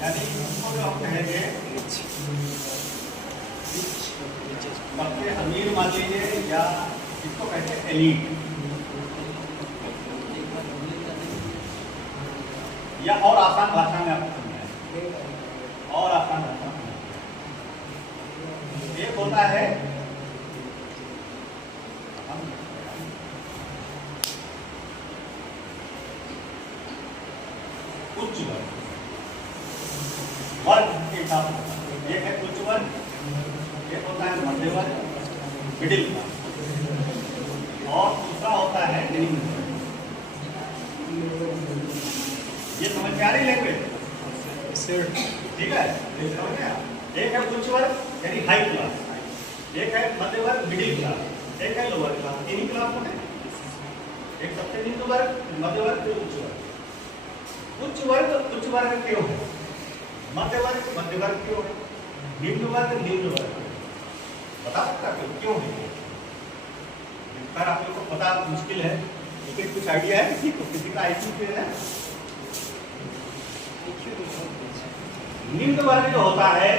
यानी उसको जो हम कहेंगे सबसे अमीर मान लीजिए, या इसको कहते हैं एलीट, या और आसान भाषा में आपको समझाएं, और आसान भाषा में एक होता है उच्च वर्ग, वर्ग के हिसाब से एक है उच्च वर्ग, एक होता है मध्य वर्ग, मिडिल क्लास, और दूसरा होता है निम्न वर्ग। ये समझ में आ रही लैंग्वेज, ठीक है। एक है उच्च वर्ग यानी हाई क्लास, एक है मध्य वर्ग मिडिल क्लास, एक है लोअर क्लास, 3 क्लास होते हैं। एक सबसे निम्न वर्ग, मध्य वर्ग, उच्च वर्ग। उच्च वर्ग क्यों है, मध्य वर्ग क्यों है, निम्न वर्ग बता सकता क्यों है? पर आप लोग को पता मुश्किल है, लेकिन कुछ आइडिया है किसी का आईक्यू पे है? निम्न वर्ग जो होता है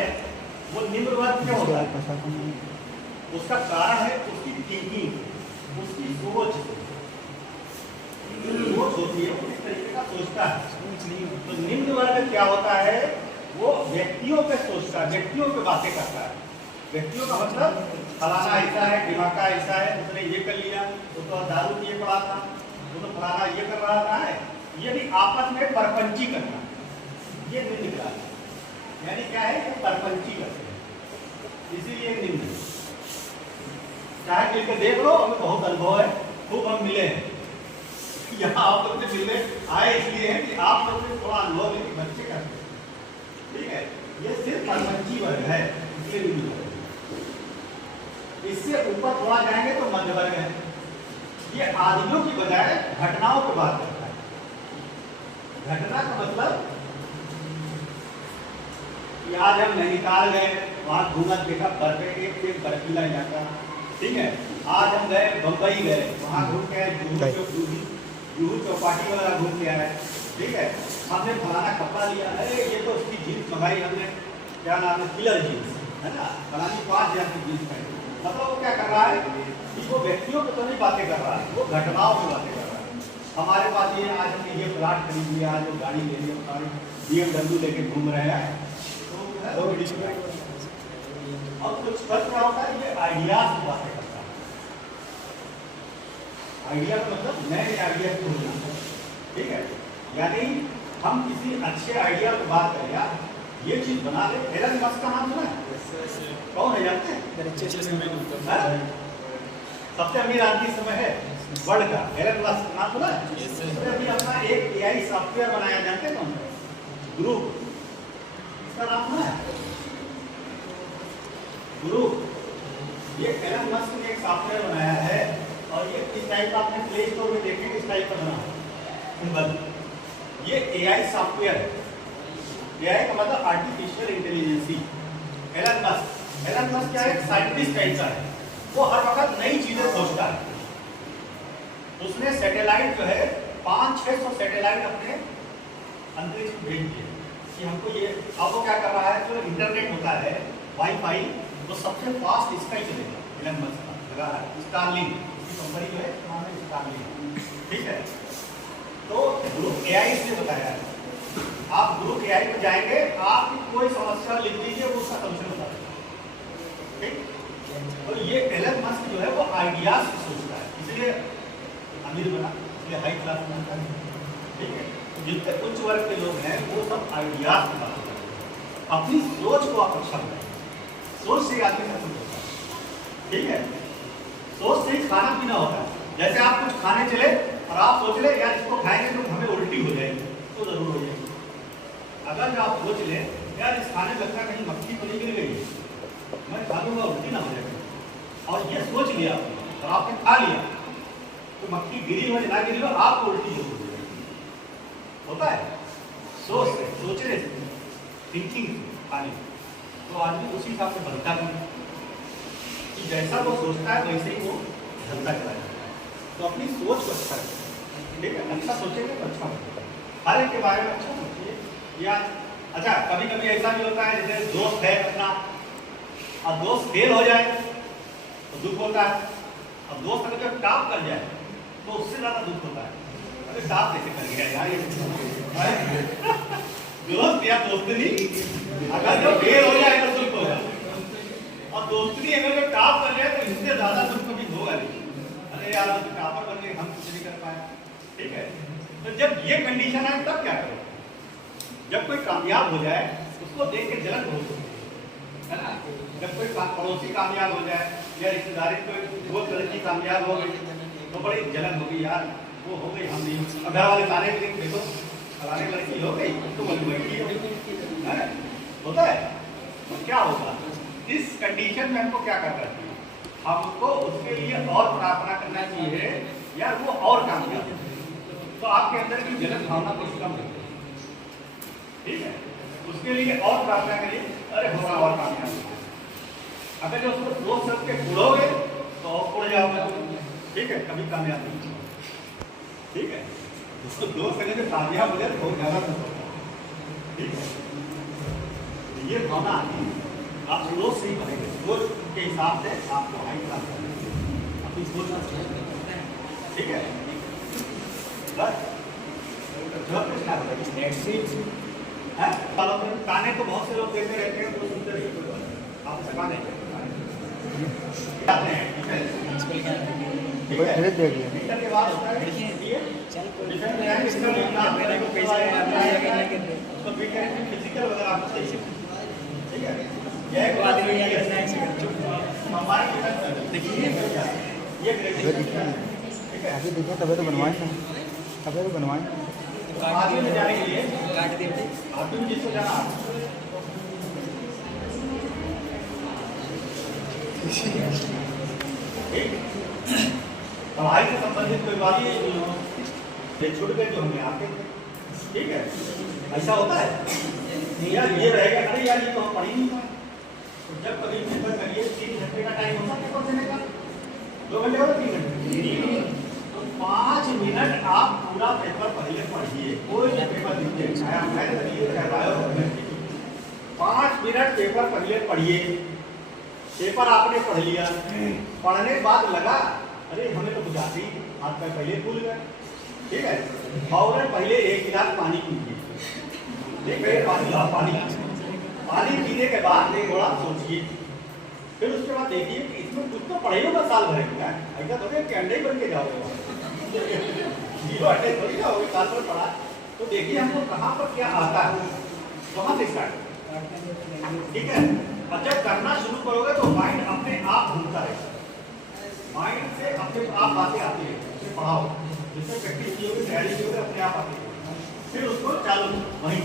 वो निम्न वर्ग क्यों होता है? उसका कारण है उसकी थिंकिंग, उसकी सोच होती है, वो इस तरीके का सोचता है। तो निम्न वर्ग क्या होता है, वो व्यक्तियों पे सोचता है, व्यक्तियों पे बातें करता है। व्यक्तियों का मतलब फलाना ऐसा है, दिमाग का ऐसा है, उसने ये कर लिया, वो तो दारू पिए पड़ा था, वो तो फलाना ये कर रहा था, है ये भी आपस में परपंची करना, ये निम्न क्लास है। यानी क्या है, ये परपंची करते हैं, इसीलिए निम्न। चाहे मिलकर देख लो, हमें बहुत अनुभव है, खूब हम मिले हैं यहाँ, आप लोग से मिलने आए इसलिए है कि आप लोग से थोड़ा अनुभव लेके बच्चे करते हैं, ठीक है। ये सिर्फ परपंची वर्ग है, इसलिए निम्न वर्ग। इससे ऊपर थोड़ा जाएंगे तो मध्य वर्ग है, ये आदमियों की बजाय घटनाओं की बात करता है। घटना का मतलब कि आज हम नैनीताल गए, वहां घूमा, देखा बर्फ, एक बर्फीला इलाका, ठीक है। आज हम गए बम्बई गए, वहां घूम के जुहू चौपाटी वगैरह घूम के आए, ठीक है। हमने फलाना कपड़ा लिया, अरे ये तो उसकी जीन्स मंगाई हमने, क्या नाम है, किलर जीन्स है ना, फलानी 5000 की जीन्स पहनी। मतलब वो क्या कर रहा है कि वो व्यक्तियों पे तो नहीं बातें कर रहा है, वो घटनाओं पे बातें कर रहा है। हमारे पास ये आज हमने ये प्लाट खरीद लिया, आज वो गाड़ी ले ली, सारी BMW लेके घूम रहे हैं, तो और कुछ फर्क क्या होता है, ये आइडियाज की बातें करता है। आइडिया का मतलब नए आइडिया को ढूंढना, ठीक है। यानी हम किसी अच्छे आइडिया की बात करें, यार ये चीज बना ले। एलन मस्क का नाम सुना है? कौन है जानते हैं? सबसे अमीर आदमी इस समय है वर्ल्ड का, एलन मस्क नाम सुना है? उसने अभी अपना एक AI सॉफ्टवेयर बनाया, जानते हैं कौन? ग्रुप, इसका नाम सुना है? ग्रुप। ये एलन मस्क ने एक सॉफ्टवेयर बनाया है, और ये इस टाइप का आपने प्ले स्टोर में देखेंगे, इस टाइप का बना सिंबल। ये AI सॉफ्टवेयर है। AI का मतलब आर्टिफिशियल इंटेलिजेंसी। एलन मस्क क्या है, साइंटिस्ट टाइप का है, वो हर वक्त नई चीजें सोचता है। उसने सैटेलाइट जो है 500-600 सैटेलाइट अपने अंतरिक्ष में भेज दिए कि हमको ये, अब वो क्या कर रहा है, जो इंटरनेट होता है वाईफाई, वो सबसे फास्ट इसका ही चलेगा, एलन मस्क का लगा है, स्टारलिंक कंपनी जो है, स्टारलिंक, ठीक है। तो ग्रुप AI से बताया है, आप ग्रुप एआई में जाएंगे, आपकी कोई समस्या लिख दीजिए, वो उसका सॉल्यूशन बता देगा। ठीक, तो ये एलन मस्क जो है वो आइडियाज से सोचता है, इसलिए अमीर बना, इसलिए हाई क्लास बनता है। ठीक है, जितने उच्च वर्ग के लोग हैं वो सब आइडियाज की बात करते हैं, अपनी सोच को आप अच्छा बनाएं, सोच से आदमी सब कुछ होता है। ठीक है, सोच से ही खाना पीना होता है। जैसे आप कुछ खाने चले और आप सोच ले यार इसको खाएंगे तो हमें उल्टी हो जाएगी, तो जरूर हो जाएगी। अगर जो आप सोच ले यार इस खाने में लगता है कहीं मक्खी तो नहीं गिर गई, मैं खा लूंगा उल्टी ना हो जाएगी, और ये सोच लिया और आपने खा लिया, तो मक्खी गिरी हो या ना गिरी हो आपको उल्टी जरूर हो जाएगी। होता है सोच से, सोचने से, थिंकिंग खाने, तो आदमी उसी हिसाब से बनता भी है कि जैसा वो सोचता है वैसे ही वो ढलता चला जाता है। तो अपनी सोच को अच्छा रखें। ठीक है, अच्छा सोचेंगे तो अच्छा होगा, हर एक के बारे में अच्छा सोचिए। या अच्छा, कभी कभी ऐसा भी होता है जैसे दोस्त है अपना और दोस्त फेल हो जाए तो दुख होता है, और दोस्त अगर जब टॉप कर जाए तो उससे ज्यादा दुख होता है, अरे टॉप कैसे कर गया यार ये दोस्त या दोस्तनी अगर जो फेल हो जाए तो दुख होगा, और दोस्ती अगर जो टॉप कर जाए तो इससे ज्यादा दुख कभी होगा नहीं, अरे यार टॉपर बन गए हम कुछ नहीं कर पाए। ठीक है, तो जब ये कंडीशन आए तब क्या करो, जब कोई कामयाब हो जाए उसको देख के जलन हो है ना, जब कोई पड़ोसी कामयाब हो जाए या रिश्तेदारी कोई वो लड़की कामयाब हो गई तो बड़ी जलन होगी, यार वो हो गई हम नहीं, घर वाले ताने भी देखो फलाने लड़की हो गई तो लड़की हो गई, होता है। तो क्या होगा इस कंडीशन में हमको क्या करना चाहिए, हमको उसके लिए और प्रार्थना करना चाहिए यार वो और कामयाब हो, तो आपके अंदर की जलन भावना कुछ कम होगी। ठीक है, उसके लिए और प्रार्थना करिए, अरे होगा और कामयाब हो। अगर जो उसको दोस्त सबके उड़ोगे तो और उड़ जाओगे। ठीक है, कभी कामयाब नहीं। ठीक है, उसको दोस्त अगर जो कामयाब हो जाए तो बहुत ज्यादा खुश होगा। ठीक है, ये भावना आती है, आप सोच से ही बनेंगे, सोच के हिसाब से आपको हाई क्लास अपनी सोच। ठीक है, बस गाने तो बहुत से लोग देते रहते हैं, तो सुनते रहिए, आप गाने के बाद होता है फिजिकल वगैरह आपको चाहिए। ठीक है, अभी देखिए तबे तो बनवाएं ना, तबे तो बनवाएं। आगे में जाने के लिए आगे में जिसको जाना पढ़ाई से संबंधित कोई बात ये छूट गए जो हमें आते थे। ठीक है, ऐसा होता है यार, ये रहेगा अरे यार ये तो हम पढ़ ही नहीं पाए, तो जब कभी पेपर करिए 3 घंटे का टाइम होता पेपर देने का, 2 घंटे होगा 3 घंटे, तो 5 मिनट आप पूरा पेपर पहले पढ़िए, कोई भी पेपर लीजिए, चाहे आप मैथ करिए चाहे बायो करिए, 5 मिनट पेपर पहले पढ़िए। पेपर आपने पढ़ लिया, पढ़ने के बाद लगा अरे हमें तो कुछ आती हाथ पैर पहले भूल गए। ठीक है, और पहले 1 गिलास पानी पीजिए, पानी पीने के बाद थोड़ा सोचिए, फिर उसके बाद देखिए कि इसमें कुछ तो पढ़े होगा साल भर का, ऐसा थोड़ी कि अंडे बन के जाओगे जीरो अंडे थोड़ी जाओगे, साल भर पढ़ा। तो देखिए हमको कहाँ पर क्या आता है, वहाँ से स्टार्ट। ठीक है, और जब करना शुरू करोगे तो माइंड अपने आप घूमता रहेगा, माइंड से अपने आप बातें आती है, उसे पढ़ाओ, जिससे प्रैक्टिस की होगी तैयारी की होगी अपने आप आती है, फिर उसको चालू वहीं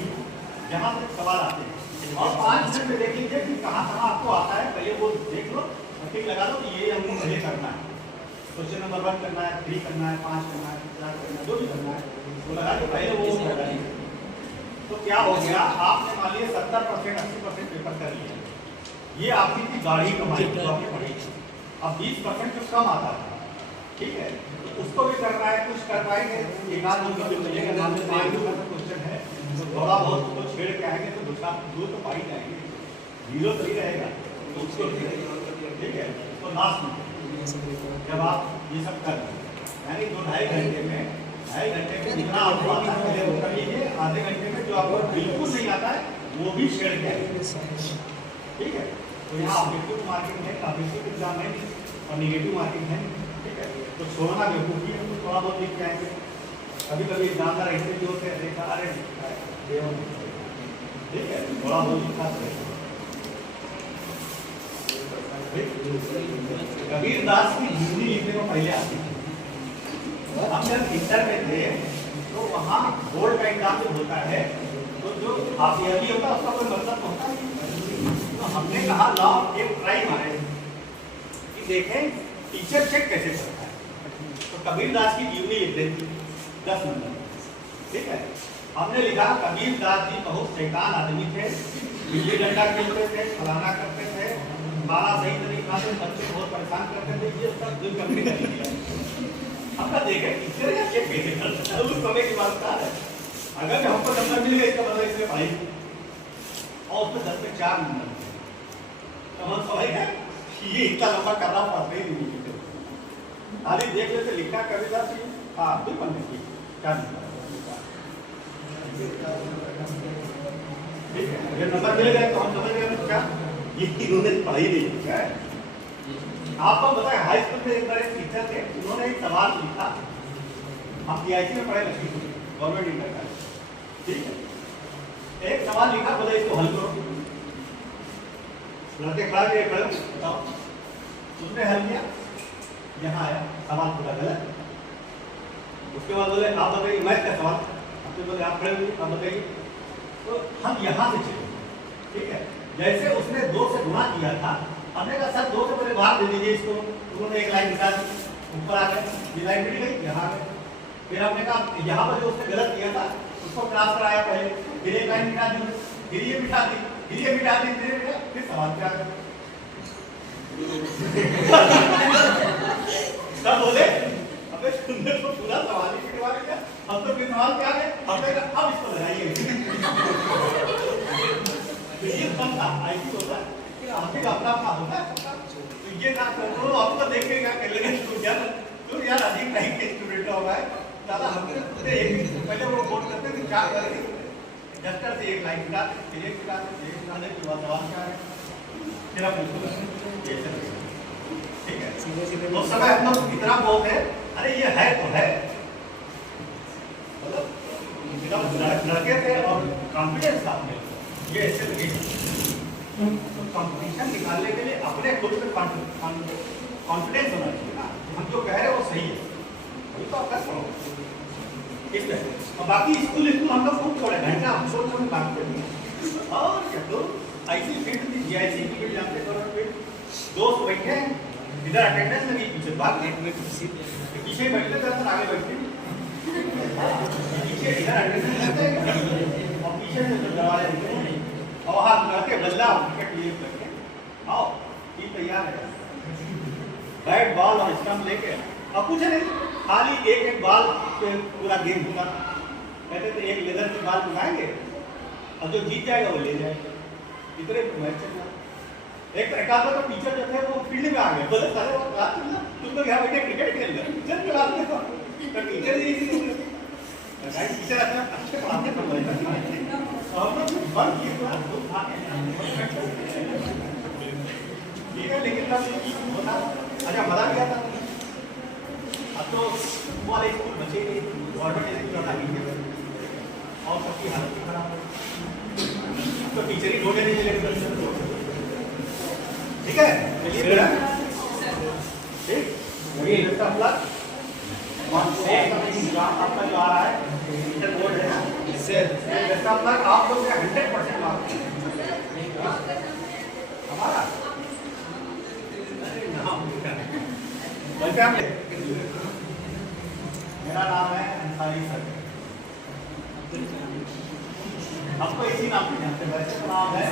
जहाँ से सवाल आते हैं, और 5 मिनट में देख लीजिए कि कहाँ कहाँ आपको आता है, पहले वो देख लो, टिक लगा लो कि ये हमको पहले करना है, क्वेश्चन नंबर 1 करना है, 3 करना है, 5 करना है, 4 करना है, जो भी करना है वो लगा के पहले वो करना है। तो क्या हो गया, आपने मान लिया 70% 80% पेपर कर लिया, ये आपकी थी गाड़ी कमाई जो आपने पढ़ी। अब 20% जो कम आता है, ठीक है, तो उसको भी करना है, कुछ कर पाएंगे, एक आध दो जो मिलेगा, मान लो 5 क्वेश्चन है तो थोड़ा बहुत तो छेड़ के आएंगे तो 2 तो पा ही जाएंगे, 0 तो ही रहेगा, तो उसको ठीक है, तो लास्ट में जब आप ये सब कर यानी 2-2.5 घंटे में 2.5 घंटे में जितना आपको आता है पहले वो कर लीजिए, आधे घंटे में जो आपको बिल्कुल नहीं आता है वो भी छेड़ के आइए, ठीक है। तो यहाँ ऑब्जेक्टिव मार्किंग है, ऑब्जेक्टिव एग्जाम है और निगेटिव मार्किंग है, ठीक है। तो छोड़ना बेवकूफ़ी है, तो थोड़ा बहुत लिख के आएंगे। कभी कभी एग्जामदार ऐसे भी होते हैं, देखा अरे ठीक है, थोड़ा बहुत लिखा कबीर दास की हिंदी लिखने को पहले आती थी। हम जब इंटर में थे तो वहाँ बोर्ड का एग्जाम जब होता है तो जो हाफ ईयरली होता है उसका कोई मतलब होता है। तो हमने कहा ला एक ट्राई मारे कि देखें टीचर चेक कैसे करता है। तो कबीर दास की जीवनी लिख देती 10 नंबर, ठीक है। हमने लिखा कबीर दास जी बहुत शैतान आदमी थे, बिजली डंडा खेलते थे, फलाना करते थे, खाना सही नहीं खाते, बच्चे को बहुत परेशान करते थे, ये सब जो करने का लिखा। हमने देखे टीचर या चेक कैसे करता है, उस समय की बात का है। अगर हमको नंबर मिल गया इसका मतलब इसमें पढ़ाई और उसमें 10 में 4 नंबर, तो हम समझ गए ये इतना लंबा करना पड़ता ही नहीं। खाली देख लेते लिखा कबीर दास जी, हाँ बिल्कुल नहीं, 4 नंबर, ठीक है। अगर नंबर मिल गए तो हम समझ गए क्या ये इन्होंने पढ़ाई नहीं किया है। आपको बताएं हाई स्कूल में एक बार एक टीचर थे, उन्होंने एक सवाल लिखा, हम पीआईसी में पढ़े लक्ष्मी गवर्नमेंट इंटर का, ठीक है। एक सवाल लिखा, बोले इसको हल करो, लड़के खड़ा के खड़े बताओ, उसने हल किया, यहाँ आया सवाल पूरा गलत। उसके बाद बोले आप बताइए मैथ का सवाल, आपने बोले आप खड़े हुए आप बताइए। तो हम यहाँ से चले, ठीक है। जैसे उसने 2 से गुणा किया था, हमने कहा सर 2 से पहले भाग दे दीजिए इसको, उन्होंने एक लाइन निकाल दी, ऊपर आ गए, ये लाइन मिल गई, यहाँ आ गए। फिर हमने कहा यहाँ पर जो उसने गलत किया था उसको क्रॉस कराया पहले, फिर एक लाइन मिटा दी, फिर ये मिटा दी, फिर ये मिटा दी, फिर सवाल पे आ गए। सब बोले अबे सुंदर तो पूरा सवाल ही मिटवा दिया, हम तो फिर सवाल पे आ गए, हमने कहा अब इसको लगाइए। ये बनता आईटी होता है कि आपके अपना अपना होता है, तो ये ना करो आपको देख के क्या कर लेंगे तो यार अधिक टाइम के स्टूडेंट हो गए ज़्यादा। हमने एक पहले वो बोर्ड करते थे क्या करेंगे, जस्टर से एक लाइन मिटा फिर एक मिटा फिर एक मिटाने के बाद सवाल क्या है, फिर आप पूछो, ठीक है। उस समय हम लोग इतना बोलते हैं अरे ये है तो है, मतलब लड़के थे और कॉन्फिडेंस था अपने, ये ऐसे लगे। तो कंपटीशन निकालने के लिए अपने खुद पे कॉन्फिडेंस होना चाहिए ना, हम जो कह रहे हैं वो सही है, वही तो आप कर पाओ इसलिए। और बाकी स्कूल हम लोग खूब छोड़े घंटा हम छोड़ छोड़ बात करेंगे। और क्या तो ऐसी फील्ड थी जीआईसी की फील्ड जानते करो, दोस्त बैठे इधर अटेंडेंस लगी, पीछे बात पीछे बैठते थे आगे बैठते पीछे इधर अटेंडेंस लगते हैं और पीछे से दरवाजे दिखते हैं और वहाँ लड़के बल्ला विकेट लिए करके आओ टीम तैयार है, बैट बॉल और स्टंप लेके अब कुछ नहीं, खाली एक एक बॉल पे पूरा गेम होगा। कहते थे एक लेदर की बॉल उठाएंगे और जो जीत जाएगा वो ले जाएगा, इतने मैच चल रहा। एक एकाध तो टीचर जो थे वो फील्ड में आ गए, बोले सारे वो रात में ना तुम लोग यहाँ बैठे क्रिकेट खेल रहे टीचर के रात में, तो टीचर ही टीचर अच्छे पढ़ाते तो और बंद किए ठीक है। लेकिन होता अच्छा मजा भी आता। अब तो वाले स्कूल बचे गवर्नमेंट और सबकी हालत भी खराब है, तो टीचर ही ढूंढे नहीं मिले, ठीक है। चलिए ठीक आपका जो आ रहा है इंटर बोर्ड है आप लोग 100% मार्क्स हमारा मेरा नाम है अंसारी सर, आपको इसी नाम से जानते, वैसे तो नाम है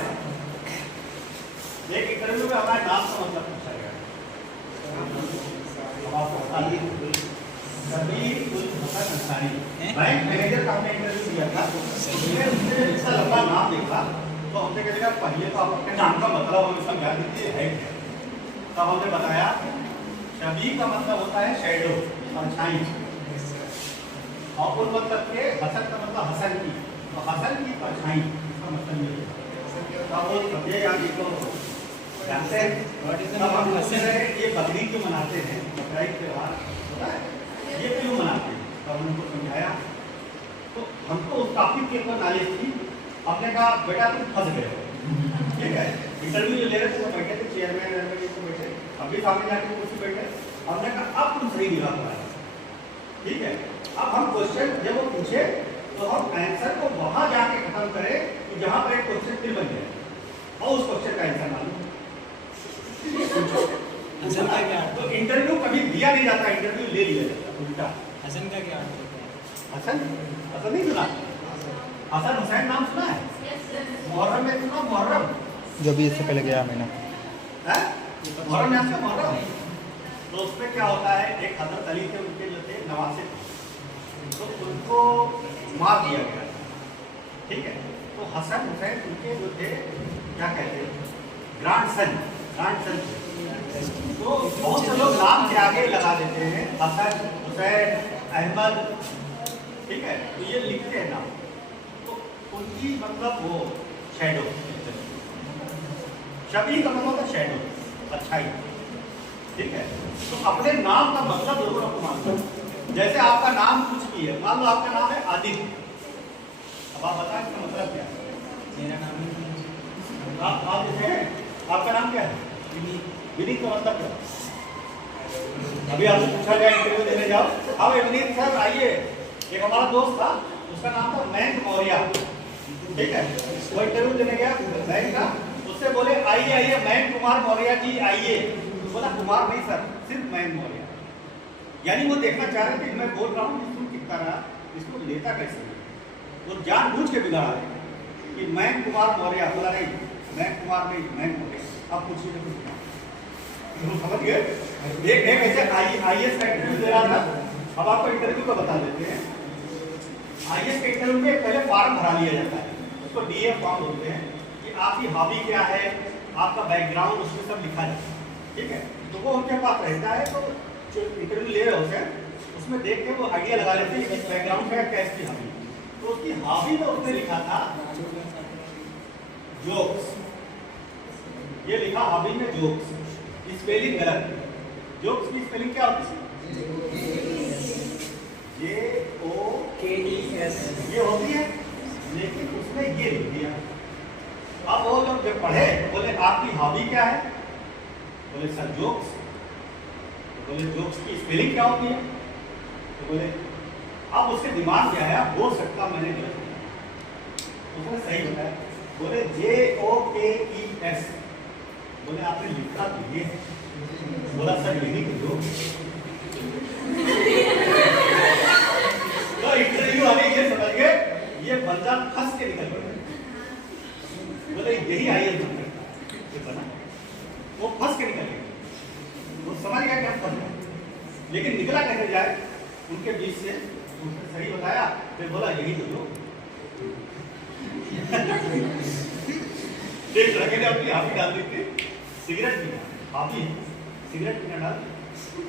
एक इंटरव्यू में हमारे नाम का मतलब पूछा गया, आपको कबीर उल हसन अंसारी बैंक मैनेजर का हमने इंटरव्यू दिया था, उसने इतना लंबा नाम देखा तो हमने कहा पहले तो आप अपने नाम का मतलब हमें समझा दीजिए है क्या। तब हमने बताया शबीह का मतलब होता है शैडो परछाई और उन मतलब के हसन का मतलब हसन की, तो हसन की परछाई इसका मतलब ये है। अब वो ये याद इसको जानते हैं। तब हम पूछते हैं ये बकरीद क्यों मनाते हैं, बकरीद त्योहार होता है, ये क्यों मनाते हैं, तो हमने उनको समझाया। तो हमको उस टॉपिक के ऊपर नॉलेज थी। हमने कहा बेटा तुम फंस गए हो, ठीक है। इंटरव्यू ले रहे थे तो बैठे थे चेयरमैन बैठे, अभी सामने जाके कुर्सी बैठे। हमने कहा अब तुम सही जगह पर आए, ठीक है। अब हम क्वेश्चन जब वो पूछे तो हम आंसर को वहां जाके खत्म करें कि जहां पर एक क्वेश्चन फिर बन जाए और उस क्वेश्चन का आंसर मालूम। हसन का क्या अर्थ तो इंटरव्यू कभी दिया नहीं जाता, इंटरव्यू ले लिया जाता उल्टा। हसन का क्या अर्थ होता है? हसन हसन नहीं सुना, हसन हुसैन नाम सुना है, मुहर्रम में सुना, मुहर्रम जो भी इससे पहले गया मैंने है, मुहर्रम यहाँ से मुहर्रम। तो उसमें क्या होता है, एक हजरत अली थे, उनके जो थे नवासे, तो उनको मार दिया गया, ठीक है। तो हसन हुसैन उनके जो थे क्या कहते हैं, ग्रैंडसन थे। तो बहुत से लोग नाम के आगे लगा देते हैं हसन हुसैन अहमद, ठीक है, तो ये लिखते हैं नाम। तो उनकी मतलब वो शैडो, शबी का मतलब है शैडो, अच्छाई, ठीक है। तो अपने नाम का मतलब जरूर आपको मालूम है। जैसे आपका नाम कुछ भी है, मान लो आपका नाम है आदित्य, अब आप बताएं इसका मतलब क्या है। मेरा नाम आप जैसे हैं, आपका नाम क्या है, विनीत का मतलब क्या? अभी आपसे पूछा गया इंटरव्यू देने जाओ, अब विनीत सर आइए, एक हमारा दोस्त था, उसका नाम था मयंक मौर्य, ठीक है। वो इंटरव्यू देने गया मयंक का, उससे बोले आइए आइए मयंक कुमार मौर्य जी आइए, बोला कुमार नहीं सर, सिर्फ मयंक मौर्य। यानी वो देखना चाह रहे थे मैं बोल रहा हूँ इसको कितना रहा, इसको लेता कैसे, वो जानबूझ के बिगाड़ा है कि मयंक कुमार मौर्य, बोला नहीं मयंक कुमार नहीं मयंक मौर्य। अब पूछिए तो कुछ समझ गए। एक ऐसे आईएएस का इंटरव्यू दे रहा था, अब आपको इंटरव्यू का बता देते हैं। आईएएस के इंटरव्यू में पहले फॉर्म भरा लिया जाता है, उसको डीए फॉर्म बोलते हैं, कि आपकी हॉबी क्या है, आपका बैकग्राउंड, उसमें सब लिखा जाता है, ठीक है। तो वो उनके पास रहता है, तो जो इंटरव्यू ले रहे होते हैं उसमें देख के वो आइडिया लगा लेते हैं कि बैकग्राउंड है क्या इसकी हॉबी। तो उसकी हॉबी में उसने लिखा था जोक्स, ये लिखा हॉबी में जोक्स, स्पेलिंग गलत, जोक्स की स्पेलिंग क्या होती है, JOKES ये होती है, लेकिन उसने ये लिख दिया। अब वो लोग जब पढ़े बोले आपकी हॉबी क्या है, बोले सर जोक्स, तो बोले जोक्स की स्पेलिंग क्या होती है, तो बोले अब उसके दिमाग क्या है, आप बोल सकता मैंने गलत किया, उसने सही बताया, बोले JOKES, बोले आपने लिखा तो ये, बोला सर यही तो जोक्स। तो इंटरव्यू वाले ये समझ गए ये बंदा फंस के निकल गया, बोले यही आईएएस बना, वो फंस के निकल गया, वो समझ गया कि हम फंस गए, लेकिन निकला कैसे जाए उनके बीच से, उसने सही बताया, फिर बोला यही तो जो एक लड़के ने अपनी हॉबी डाल दी थी सिगरेट पीना, हॉबी सिगरेट पीना डाल,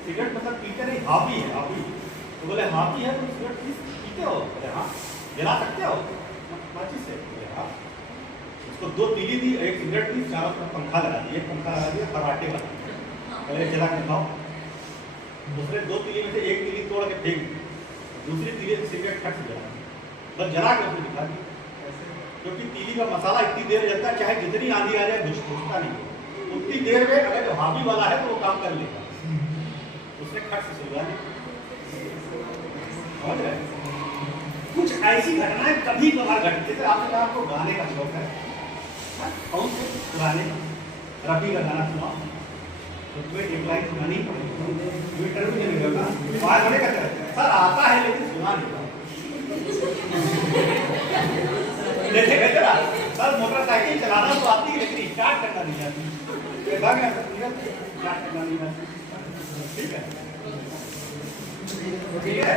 सिगरेट मतलब पीते नहीं, हॉबी है हॉबी। तो बोले हॉबी है तो सिगरेट पीते हो, बोले हाँ, जला सकते हो माचिस से, बोले हाँ। उसको 2 तीली दी, एक सिगरेट दी, चारों तरफ पंखा लगा दिया, पंखा लगा दिया फराटे वाला, पहले जला के खाओ। दूसरे 2 तीली में से एक तीली तोड़ के फेंक दी, दूसरी तीली से सिगरेट खट से जला, बस जला के उसको दिखा दी, क्योंकि तीली का मसाला इतनी देर जलता है, चाहे जितनी आंधी आ जाए कुछ घुसता नहीं, उतनी देर में अगर जो हॉबी वाला है तो वो काम कर लेगा, उसने खट से सुलझा दी। समझ रहे, कुछ ऐसी घटनाएं कभी कभार घटती है। आपने कहा आपको गाने का शौक है, कौन से गाने, रफी का गाना सुनाओ, उसमें एक लाइन सुनानी, इंटरव्यू नहीं होगा, बाहर बड़े कहते हैं सर आता है लेकिन सुना नहीं पाता। जैसे कहते ना सर मोटरसाइकिल चलाना तो आती है लेकिन स्टार्ट करना नहीं आती, स्टार्ट करना नहीं आती, ठीक है, ठीक है।